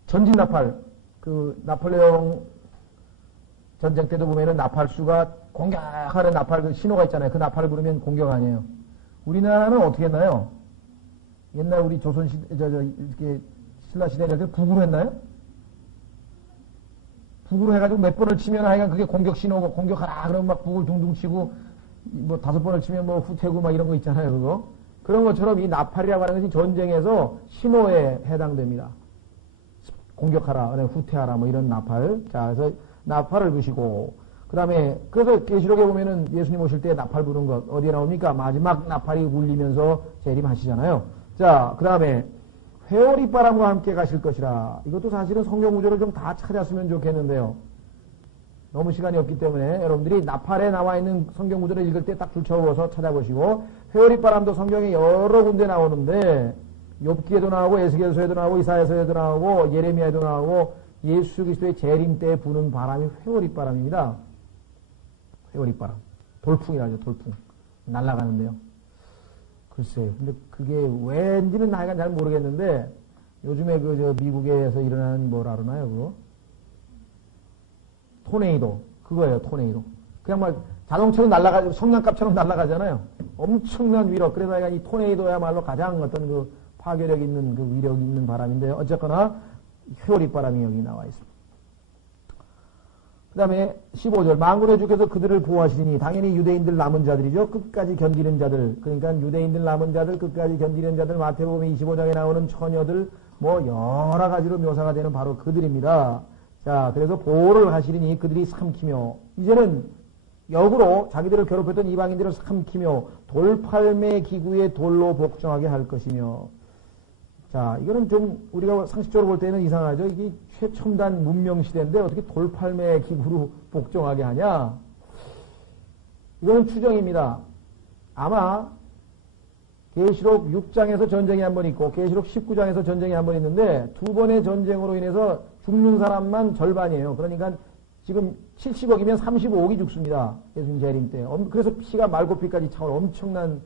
전진 나팔. 그 나폴레옹 전쟁 때도 보면은 나팔수가 공격하는 나팔 그 신호가 있잖아요. 그 나팔을 부르면 공격 아니에요. 우리나라는 어떻게 했나요? 옛날 우리 조선시대, 이렇게 신라시대 때 북으로 했나요? 북으로 해가지고 몇 번을 치면 하여간 그게 공격 신호고 공격하라 그러면 막 북을 둥둥 치고 뭐 5번을 치면 뭐 후퇴고 막 이런 거 있잖아요. 그거. 그런 것처럼 이 나팔이라고 하는 것이 전쟁에서 신호에 해당됩니다. 공격하라, 후퇴하라 뭐 이런 나팔. 자, 그래서 나팔을 부시고, 그 다음에, 그래서 계시록에 보면은 예수님 오실 때 나팔 부는 것, 어디에 나옵니까? 마지막 나팔이 울리면서 재림하시잖아요. 자, 그 다음에, 회오리바람과 함께 가실 것이라. 이것도 사실은 성경 구절을 좀 다 찾았으면 좋겠는데요. 너무 시간이 없기 때문에 여러분들이 나팔에 나와 있는 성경 구절을 읽을 때 딱 줄쳐서 찾아보시고, 회오리바람도 성경에 여러 군데 나오는데, 욥기에도 나오고, 에스겔서에도 나오고, 이사야서에도 나오고, 예레미야에도 나오고, 예수 그리스도의 재림 때 부는 바람이 회오리바람입니다. 회오리바람. 돌풍이라죠, 돌풍. 날아가는데요. 글쎄요. 근데 그게 왠지는 하여간 잘 모르겠는데, 요즘에 미국에서 일어나는 뭐라 그러나요, 그거? 토네이도. 그거예요, 토네이도. 그냥 막 자동차로 날아가지고 성냥갑처럼 날아가잖아요. 엄청난 위력. 그래서 하여간 이 토네이도야말로 가장 어떤 그 파괴력 있는 그 위력 있는 바람인데요. 어쨌거나, 회오리바람이 여기 나와 있습니다. 그 다음에 15절 만군의 주께서 그들을 보호하시니 당연히 유대인들 남은 자들이죠. 끝까지 견디는 자들. 그러니까 유대인들 남은 자들, 끝까지 견디는 자들, 마태복음 25장에 나오는 처녀들 뭐 여러 가지로 묘사가 되는 바로 그들입니다. 자, 그래서 보호를 하시리니 그들이 삼키며 이제는 역으로 자기들을 괴롭혔던 이방인들을 삼키며 돌팔매 기구의 돌로 복종하게 할 것이며. 자, 이거는 좀 우리가 상식적으로 볼 때는 이상하죠. 이게 최첨단 문명 시대인데 어떻게 돌팔매 기구로 복종하게 하냐? 이거는 추정입니다. 아마 계시록 6장에서 전쟁이 한 번 있고 계시록 19장에서 전쟁이 한 번 있는데 두 번의 전쟁으로 인해서 죽는 사람만 절반이에요. 그러니까 지금 70억이면 35억이 죽습니다. 예수님 재림 때. 그래서 피가 말고피까지 차올 엄청난,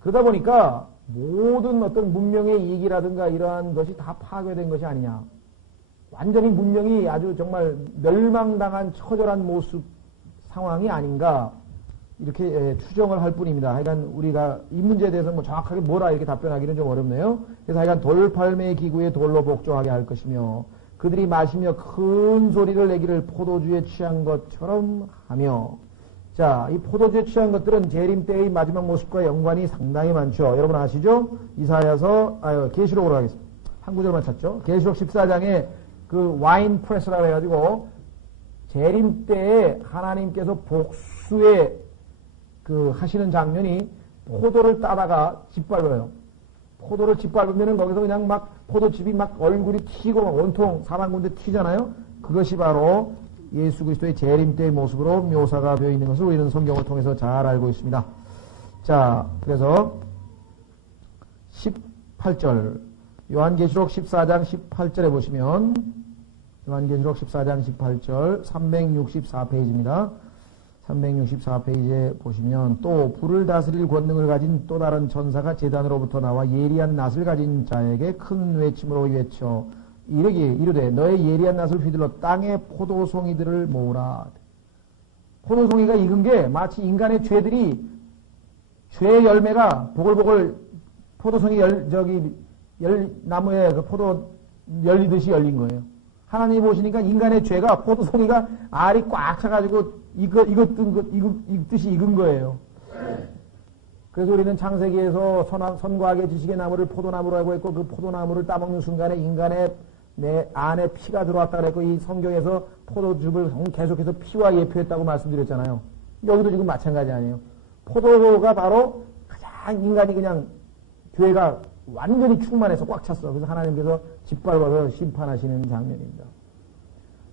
그러다 보니까 모든 어떤 문명의 이익이라든가 이러한 것이 다 파괴된 것이 아니냐. 완전히 문명이 아주 정말 멸망당한 처절한 모습 상황이 아닌가. 이렇게 추정을 할 뿐입니다. 하여간 우리가 이 문제에 대해서 뭐 정확하게 뭐라 이렇게 답변하기는 좀 어렵네요. 그래서 하여간 돌팔매 기구에 돌로 복종하게 할 것이며 그들이 마시며 큰 소리를 내기를 포도주에 취한 것처럼 하며. 자, 이 포도주에 취한 것들은 재림 때의 마지막 모습과 연관이 상당히 많죠. 여러분 아시죠? 계시록으로 하겠습니다. 한 구절만 찾죠. 계시록 14장에 그 와인 프레스라고 해가지고 재림 때에 하나님께서 복수의 그 하시는 장면이 포도를 따다가 짓밟아요. 포도를 짓밟으면은 거기서 그냥 막 포도즙이 막 얼굴이 튀고 막 온통 사방 군데 튀잖아요. 그것이 바로 예수 그리스도의 재림 때의 모습으로 묘사가 되어 있는 것을 우리는 성경을 통해서 잘 알고 있습니다. 자, 그래서 18절 요한계시록 14장 18절에 보시면 요한계시록 14장 18절 364페이지입니다. 364페이지에 보시면 또 불을 다스릴 권능을 가진 또 다른 천사가 제단으로부터 나와 예리한 낫을 가진 자에게 큰 외침으로 외쳐 이르되 너의 예리한 낫을 휘둘러 땅의 포도송이들을 모으라. 포도송이가 익은 게 마치 인간의 죄의 열매가 보글보글 포도송이 나무에 그 포도 열리듯이 열린 거예요. 하나님이 보시니까 인간의 죄가 포도송이가 알이 꽉 차가지고 익듯이 익은 거예요. 그래서 우리는 창세기에서 선과 악의 지식의 나무를 포도나무라고 했고 그 포도나무를 따먹는 순간에 인간의 내 안에 피가 들어왔다 그랬고 이 성경에서 포도즙을 계속해서 피와 예표했다고 말씀드렸잖아요. 여기도 지금 마찬가지 아니에요. 포도가 바로 가장 인간이 그냥 죄가 완전히 충만해서 꽉 찼어. 그래서 하나님께서 짓밟아서 심판하시는 장면입니다.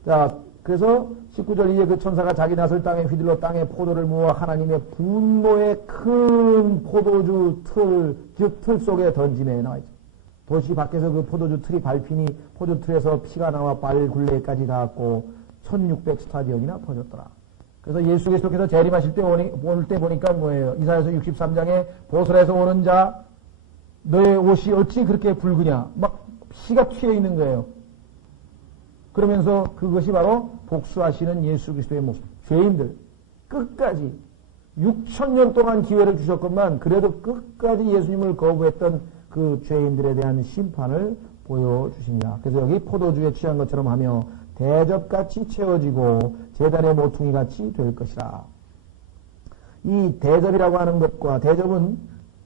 자, 그래서 19절 이제 그 천사가 자기 낫을 땅에 휘둘러 땅에 포도를 모아 하나님의 분노의 큰 포도주 틀 속에 던지매 나와있죠. 도시 밖에서 그 포도주 틀이 밟히니 포도주 틀에서 피가 나와 발 굴레까지 닿았고 1600 스타디언이나 퍼졌더라. 그래서 예수 그리스도께서 재림하실 때 올 때 보니까 뭐예요? 이사야서 63장에 보솔에서 오는 자 너의 옷이 어찌 그렇게 붉으냐? 막 피가 튀어 있는 거예요. 그러면서 그것이 바로 복수하시는 예수 그리스도의 모습. 죄인들 끝까지 6,000년 동안 기회를 주셨건만 그래도 끝까지 예수님을 거부했던 그 죄인들에 대한 심판을 보여주십니다. 그래서 여기 포도주에 취한 것처럼 하며 대접같이 채워지고 제단의 모퉁이같이 될 것이라. 이 대접이라고 하는 것과 대접은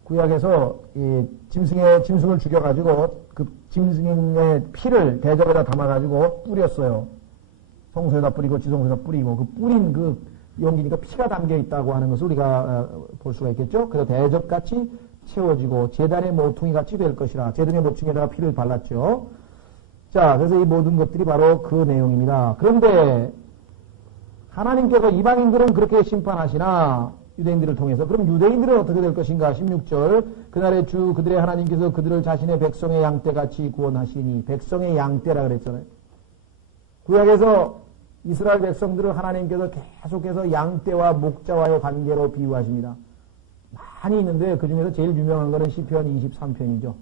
구약에서 이 짐승을 죽여가지고 그 짐승의 피를 대접에다 담아가지고 뿌렸어요. 성소에다 뿌리고 지성소에다 뿌리고 그 뿌린 그 용기니까 피가 담겨 있다고 하는 것을 우리가 볼 수가 있겠죠. 그래서 대접같이 채워지고 제단의 모퉁이같이 될 것이라. 제단의 모퉁이에다가 피를 발랐죠. 자, 그래서 이 모든 것들이 바로 그 내용입니다. 그런데 하나님께서 이방인들은 그렇게 심판하시나 유대인들을 통해서 그럼 유대인들은 어떻게 될 것인가? 16절 그날의 주 그들의 하나님께서 그들을 자신의 백성의 양떼같이 구원하시니 백성의 양떼라 그랬잖아요. 구약에서 이스라엘 백성들을 하나님께서 계속해서 양떼와 목자와의 관계로 비유하십니다. 많이 있는데 그 중에서 제일 유명한 것은 시편 23편이죠.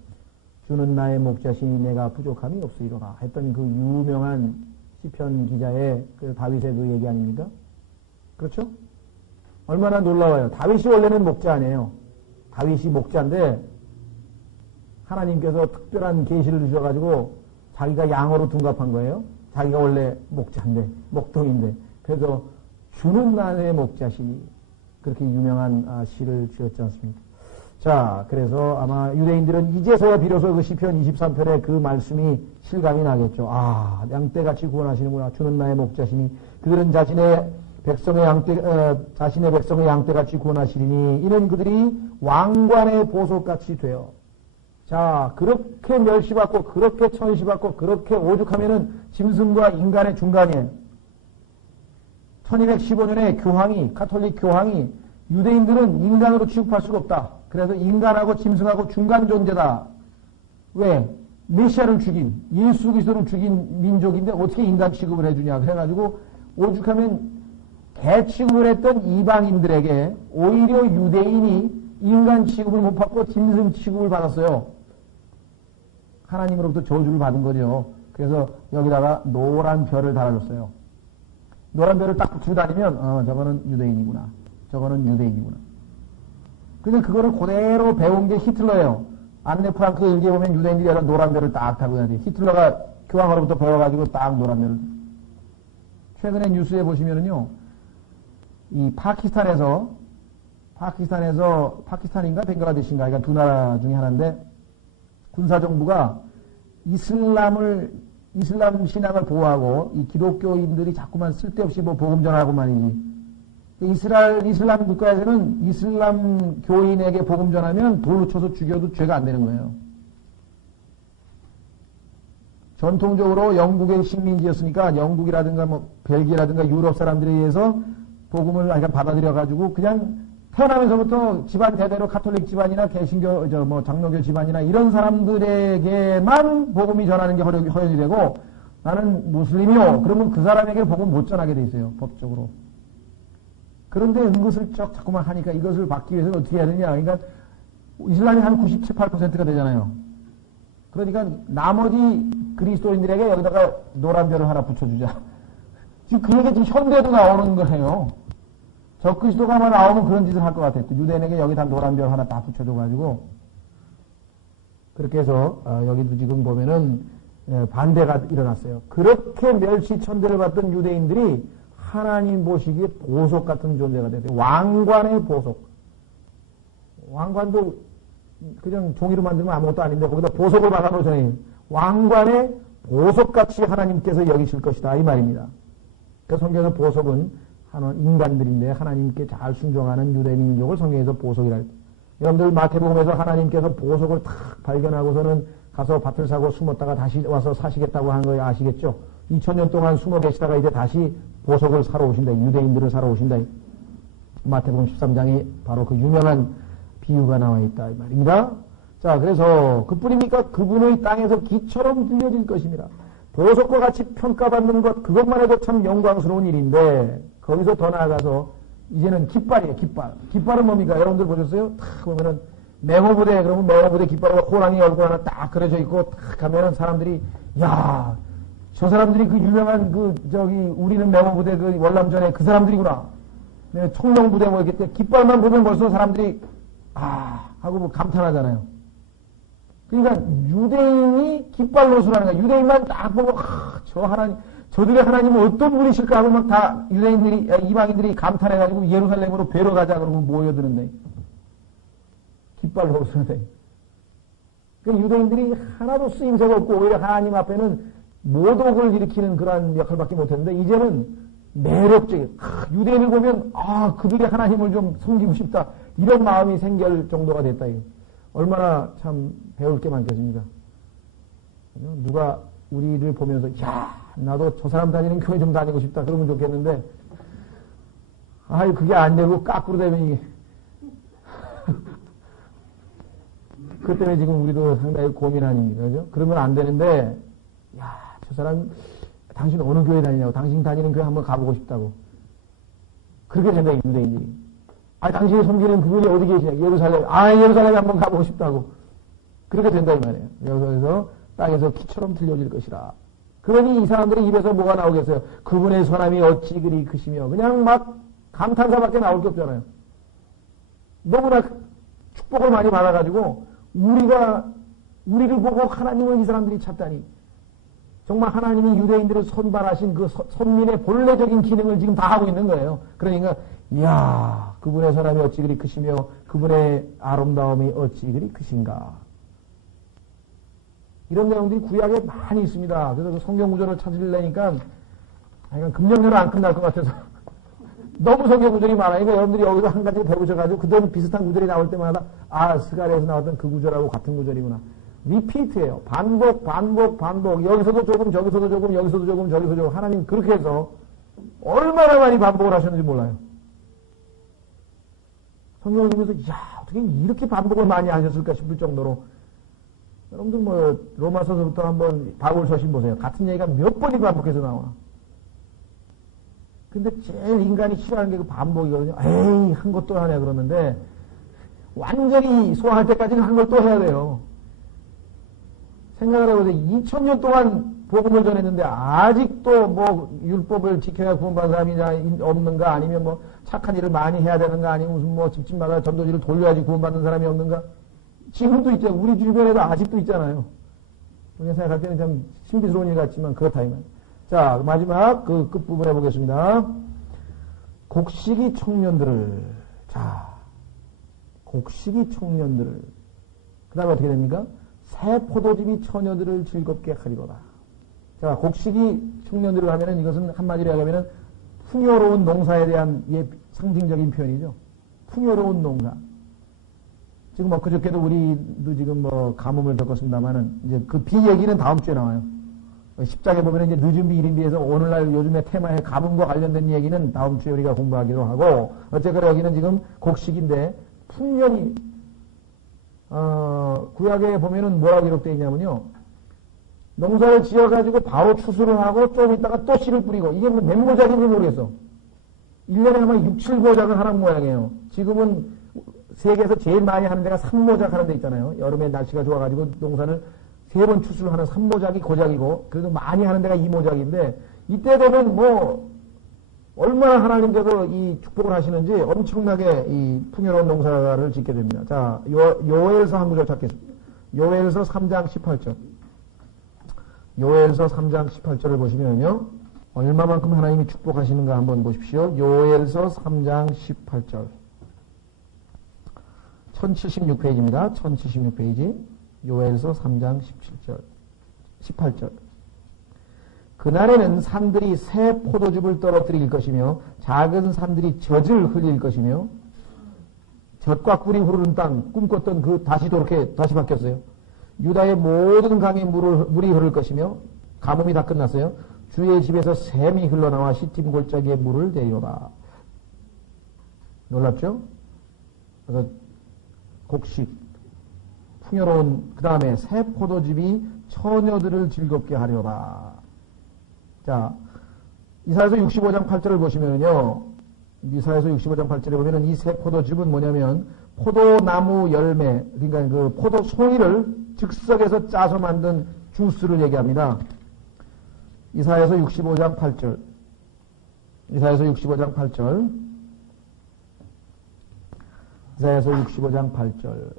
주는 나의 목자시니 내가 부족함이 없으리로라 했던 그 유명한 시편 기자의 그 다윗의 그 얘기 아닙니까? 그렇죠? 얼마나 놀라워요. 다윗이 원래는 목자 아니에요. 다윗이 목자인데 하나님께서 특별한 계시를 주셔가지고 자기가 양으로 둔갑한 거예요. 자기가 원래 목자인데 목동인데 그래서 주는 나의 목자시니 그렇게 유명한 시를 지었지 않습니까? 자, 그래서 아마 유대인들은 이제서야 비로소 그 시편 23편의 그 말씀이 실감이 나겠죠. 아, 양떼같이 구원하시는구나. 주는 나의 목자시니 그들은 자신의 백성의 양떼같이 구원하시리니 이는 그들이 왕관의 보석같이 되어. 자, 그렇게 멸시받고 그렇게 천시받고 그렇게 오죽하면은 짐승과 인간의 중간에 1215년에 교황이 가톨릭 교황이 유대인들은 인간으로 취급할 수가 없다. 그래서 인간하고 짐승하고 중간 존재다. 왜? 메시아를 죽인 예수 그리스도를 죽인 민족인데 어떻게 인간 취급을 해주냐. 그래가지고 오죽하면 개 취급을 했던 이방인들에게 오히려 유대인이 인간 취급을 못 받고 짐승 취급을 받았어요. 하나님으로부터 저주를 받은 거죠. 그래서 여기다가 노란 별을 달아줬어요. 노란 별을 딱 붙이고 다니면 저거는 유대인이구나. 저거는 유대인이구나. 근데 그거를 그대로 배운 게 히틀러예요. 안네 프랑크 일기에 보면 유대인들이 여러 노란 별을 딱 타고 다녀요. 히틀러가 교황으로부터 배워가지고 딱 노란 별을. 최근에 뉴스에 보시면은요, 이 파키스탄인가 벵글라데시인가, 그러니까 두 나라 중에 하나인데, 군사정부가 이슬람 신앙을 보호하고, 이 기독교인들이 자꾸만 쓸데없이 뭐 복음 전하고 말이지. 이슬람 국가에서는 이슬람 교인에게 복음 전하면 돌로 쳐서 죽여도 죄가 안 되는 거예요. 전통적으로 영국의 식민지였으니까 영국이라든가 뭐 벨기에라든가 유럽 사람들에 의해서 복음을 받아들여가지고 그냥 태어나면서부터 집안 대대로 가톨릭 집안이나 개신교, 뭐 장로교 집안이나 이런 사람들에게만 복음이 전하는 게 허용이 되고 나는 무슬림이요. 그러면 그 사람에게 복음 못 전하게 돼 있어요. 법적으로. 그런데 은근슬쩍 자꾸만 하니까 이것을 받기 위해서 어떻게 해야 되냐. 그러니까 이슬람이 한 97, 8%가 되잖아요. 그러니까 나머지 그리스도인들에게 여기다가 노란 별을 하나 붙여주자. 지금 그 얘기 지금 현대도 나오는 거예요. 적그리스도가만 나오면 그런 짓을 할 것 같아요. 유대인에게 여기다 노란 별 하나 딱 붙여줘가지고 그렇게 해서 여기도 지금 보면은 반대가 일어났어요. 그렇게 멸시천대를 받던 유대인들이 하나님 보시기에 보석 같은 존재가 됐어요. 왕관의 보석. 왕관도 그냥 종이로 만들면 아무것도 아닌데 거기다 보석을 박아놓으셔니 왕관의 보석같이 하나님께서 여기실 것이다 이 말입니다. 그 성경에서 보석은 인간들인데 하나님께 잘 순종하는 유대민족을 성경에서 보석이라 했다. 여러분들 마태복음에서 하나님께서 보석을 탁 발견하고서는 가서 밭을 사고 숨었다가 다시 와서 사시겠다고 하는 거 아시겠죠? 2000년 동안 숨어 계시다가 이제 다시 보석을 사러 오신다. 유대인들을 사러 오신다. 마태복음 13장에 바로 그 유명한 비유가 나와 있다 이 말입니다. 자, 그래서 그뿐입니까? 그분의 땅에서 기처럼 들려질 것입니다. 보석과 같이 평가받는 것, 그것만 해도 참 영광스러운 일인데 거기서 더 나아가서 이제는 깃발이에요. 깃발. 깃발은 뭡니까? 여러분들 보셨어요? 탁 보면은 메모부대, 그러면 메모부대 깃발에 호랑이 얼굴 하나 딱 그려져 있고 탁 가면은 사람들이 야, 저 사람들이 그 유명한 우리는 메모부대 그 월남전에 그 사람들이구나. 청룡부대 뭐 이렇게 깃발만 보면 벌써 사람들이 하고 뭐 감탄하잖아요. 그러니까 유대인이 깃발 노수라는 거야. 유대인만 딱 보고 저 하나님, 저들의 하나님은 어떤 분이실까 하고 막 다 유대인들이 이방인들이 감탄해가지고 예루살렘으로 뵈러 가자 그러고 모여드는데 깃발 노수인데. 그 유대인들이 하나도 쓰임새가 없고 오히려 하나님 앞에는 모독을 일으키는 그러한 역할밖에 못했는데 이제는 매력적인 유대인을 보면 그들의 하나님을 좀 섬기고 싶다 이런 마음이 생길 정도가 됐다. 얼마나 참 배울 게 많겠습니까? 누가 우리를 보면서 야 나도 저 사람 다니는 교회 좀 다니고 싶다 그러면 좋겠는데 그게 안 되고 까꾸로 되면 이게 그 때문에 지금 우리도 상당히 고민 아닙니까? 그죠? 그러면 안 되는데 저 사람 당신 어느 교회 다니냐고 당신 다니는 교회 한번 가보고 싶다고 그렇게 된다 유대인들이. 당신이 섬기는 그분이 어디 계시냐? 예루살렘. 예루살렘에 한번 가보고 싶다고. 그렇게 된다, 이 말이에요. 여기서 땅에서 기처럼 들려질 것이라. 그러니 이 사람들의 입에서 뭐가 나오겠어요? 그분의 선함이 어찌 그리 크시며. 그냥 막 감탄사밖에 나올 게 없잖아요. 너무나 축복을 많이 받아가지고, 우리를 보고 하나님을 이 사람들이 찾다니. 정말 하나님이 유대인들을 선발하신 그 선민의 본래적인 기능을 지금 다 하고 있는 거예요. 그러니까, 이야, 그분의 사람이 어찌 그리 크시며 그분의 아름다움이 어찌 그리 크신가. 이런 내용들이 구약에 많이 있습니다. 그래서 그 성경 구절을 찾으려니까 금년내로 안 끝날 것 같아서 너무 성경 구절이 많으니까 여러분들이 여기서 한 가지 배우셔가지고 그다음 비슷한 구절이 나올 때마다 스가랴에서 나왔던 그 구절하고 같은 구절이구나. 리피트예요. 반복. 여기서도 조금, 저기서도 조금, 여기서도 조금, 저기서도 조금. 하나님 그렇게 해서 얼마나 많이 반복을 하셨는지 몰라요. 성경을 보면서 어떻게 이렇게 반복을 많이 하셨을까 싶을 정도로 여러분들 로마서서부터 한번 바울서신 보세요. 같은 얘기가 몇 번이 반복해서 나와. 근데 제일 인간이 싫어하는 게 그 반복이거든요. 한 것 또 하네 그러는데 완전히 소화할 때까지는 한 걸 또 해야 돼요. 생각을 해보세요. 2000년 동안 복음을 전했는데 아직도 율법을 지켜야 구원받은 사람이 없는가 아니면 착한 일을 많이 해야 되는가 아니면 무슨 집집마다 전도지를 돌려야지 구원받는 사람이 없는가 지금도 있죠. 우리 주변에도 아직도 있잖아요. 우리가 생각할 때는 참 신비스러운 일 같지만 그렇다 이 말. 자 마지막 그 끝부분에 보겠습니다. 곡식이 청년들을 그 다음에 어떻게 됩니까? 새 포도즙이 처녀들을 즐겁게 하리로다. 자, 곡식이 청년들을 하면은 이것은 한마디로 하면은 풍요로운 농사에 대한 상징적인 표현이죠. 풍요로운 농사. 지금 그저께도 우리도 지금 가뭄을 겪었습니다만은 이제 그 비 얘기는 다음 주에 나와요. 10장에 보면 이제 늦은 비 이른 비에서 오늘날 요즘의 테마의 가뭄과 관련된 얘기는 다음 주에 우리가 공부하기로 하고, 어쨌거나 여기는 지금 곡식인데 풍년이 구약에 보면은 뭐라고 기록되어 있냐면요, 농사를 지어가지고 바로 추수를 하고 좀 있다가 또 씨를 뿌리고, 이게 몇 모작인지 모르겠어. 1년에 아마 6, 7모작을 하는 모양이에요. 지금은 세계에서 제일 많이 하는 데가 3모작 하는 데 있잖아요. 여름에 날씨가 좋아가지고 농사를 3번 추수를 하는 3모작이 고작이고, 그래도 많이 하는 데가 2모작인데, 이때 되면 뭐 얼마나 하나님께서 이 축복을 하시는지 엄청나게 이 풍요로운 농사를 짓게 됩니다. 자, 요엘서 한 구절 찾겠습니다. 요엘서 3장 18절. 요엘서 3장 18절을 보시면요, 얼마만큼 하나님이 축복하시는가 한번 보십시오. 요엘서 3장 18절. 1076페이지입니다. 1076페이지. 요엘서 3장 18절. 그날에는 산들이 새 포도즙을 떨어뜨릴 것이며 작은 산들이 젖을 흘릴 것이며, 젖과 꿀이 흐르는 땅, 꿈꿨던 그 다시도 이렇게 다시 바뀌었어요. 유다의 모든 강에 물이 흐를 것이며, 가뭄이 다 끝났어요. 주의 집에서 샘이 흘러나와 시팀 골짜기에 물을 데리오라. 놀랍죠? 그래서 곡식, 풍요로운, 그 다음에 새 포도즙이 처녀들을 즐겁게 하려라. 자, 이사야서 65장 8절을 보시면요, 이사야서 65장 8절에 보면은 이 새 포도즙은 뭐냐면 포도나무 열매, 그러니까 그 포도 송이를 즉석에서 짜서 만든 주스를 얘기합니다. 이사야서 65장 8절. 이사야서 65장 8절. 이사야서 65장 8절.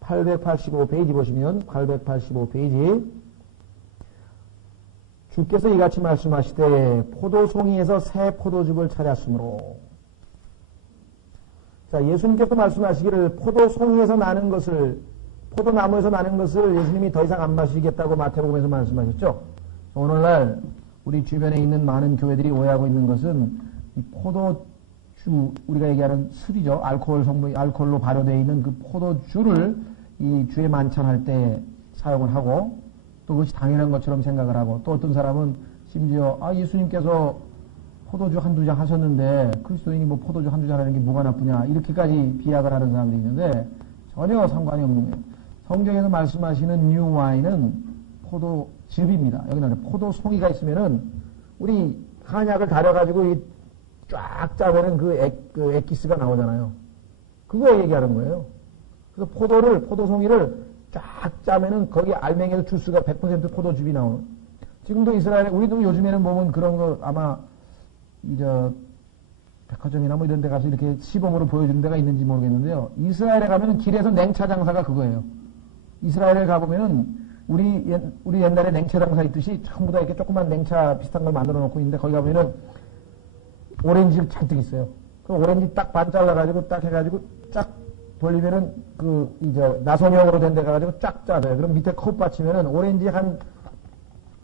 885페이지 보시면 885페이지. 주께서 이같이 말씀하시되 포도송이에서 새 포도즙을 찾았으므로. 자, 예수님께서 말씀하시기를 포도송이에서 나는 것을, 포도나무에서 나는 것을 예수님이 더 이상 안 마시겠다고 마태복음에서 말씀하셨죠. 오늘날 우리 주변에 있는 많은 교회들이 오해하고 있는 것은 이 포도주, 우리가 얘기하는 술이죠. 알코올 성분, 알코올로 발효되어 있는 그 포도주를 이 주에 만찬할 때 사용을 하고, 또 그것이 당연한 것처럼 생각을 하고, 또 어떤 사람은 심지어 예수님께서 포도주 한두 잔 하셨는데 그리스도인이 뭐 포도주 한두 잔 하는 게 뭐가 나쁘냐, 이렇게까지 비약을 하는 사람들이 있는데 전혀 상관이 없는 거예요. 성경에서 말씀하시는 뉴 와인은 포도즙입니다. 여기는 포도송이가 있으면은 우리 한약을 다려가지고 쫙 짜면은 그 액기스가 나오잖아요. 그거 얘기하는 거예요. 그래서 포도송이를 쫙 짜면은 거기 알맹이에서 주스가 100% 포도즙이 나오는. 지금도 이스라엘에, 우리도 요즘에는 보면 그런 거 아마 백화점이나 뭐 이런 데 가서 이렇게 시범으로 보여주는 데가 있는지 모르겠는데요. 이스라엘에 가면은 길에서 냉차 장사가 그거예요. 이스라엘에 가보면은 우리 옛날에 냉차 장사 있듯이 전부 다 이렇게 조그만 냉차 비슷한 걸 만들어 놓고 있는데, 거기 가면은 오렌지를 잔뜩 있어요. 그 오렌지 딱 반 잘라가지고 딱 해가지고 쫙 돌리면은 나선형으로 된 데 가가지고 쫙 짜져요. 그럼 밑에 컵 받치면은 오렌지 한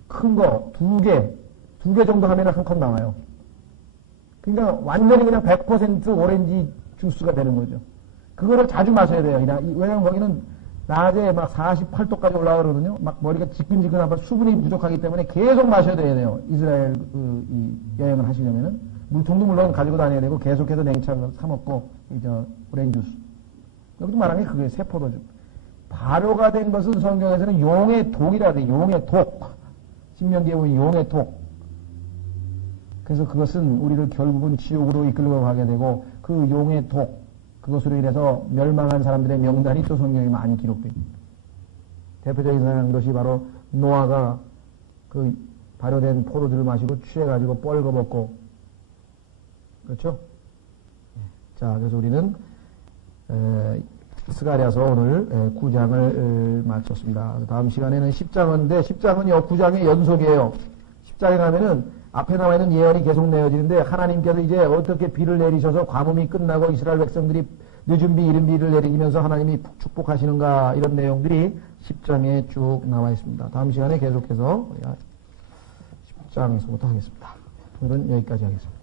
큰 거 두 개 정도 하면은 한 컵 나와요. 그러니까 완전히 그냥 100% 오렌지 주스가 되는 거죠. 그거를 자주 마셔야 돼요. 왜냐면 거기는 낮에 막 48도까지 올라오거든요. 막 머리가 지끈지끈하고 수분이 부족하기 때문에 계속 마셔야 돼요. 이스라엘 이 여행을 하시려면은 물통도 물론 가지고 다녀야 되고 계속해서 냉차를 사 먹고 오렌지 주스. 여기도 말하는 게 그게 세포도죠. 발효가 된 것은 성경에서는 용의 독이라 돼. 용의 독. 신명기에 보면 용의 독. 그래서 그것은 우리를 결국은 지옥으로 이끌고 가게 되고, 그 용의 독, 그것으로 인해서 멸망한 사람들의 명단이 또 성경에 많이 기록됩니다. 대표적인 것이 바로 노아가 그 발효된 포도주를 마시고 취해가지고 뻘거벗고, 그렇죠? 자, 그래서 우리는 스가랴서 오늘 9장을 마쳤습니다. 다음 시간에는 10장인데 10장은 9장의 연속이에요. 10장에 가면은 앞에 나와 있는 예언이 계속 내어지는데, 하나님께서 이제 어떻게 비를 내리셔서 과뭄이 끝나고 이스라엘 백성들이 늦은 비 이른 비를 내리면서 하나님이 축복하시는가, 이런 내용들이 10장에 쭉 나와 있습니다. 다음 시간에 계속해서 10장에서부터 하겠습니다. 오늘은 여기까지 하겠습니다.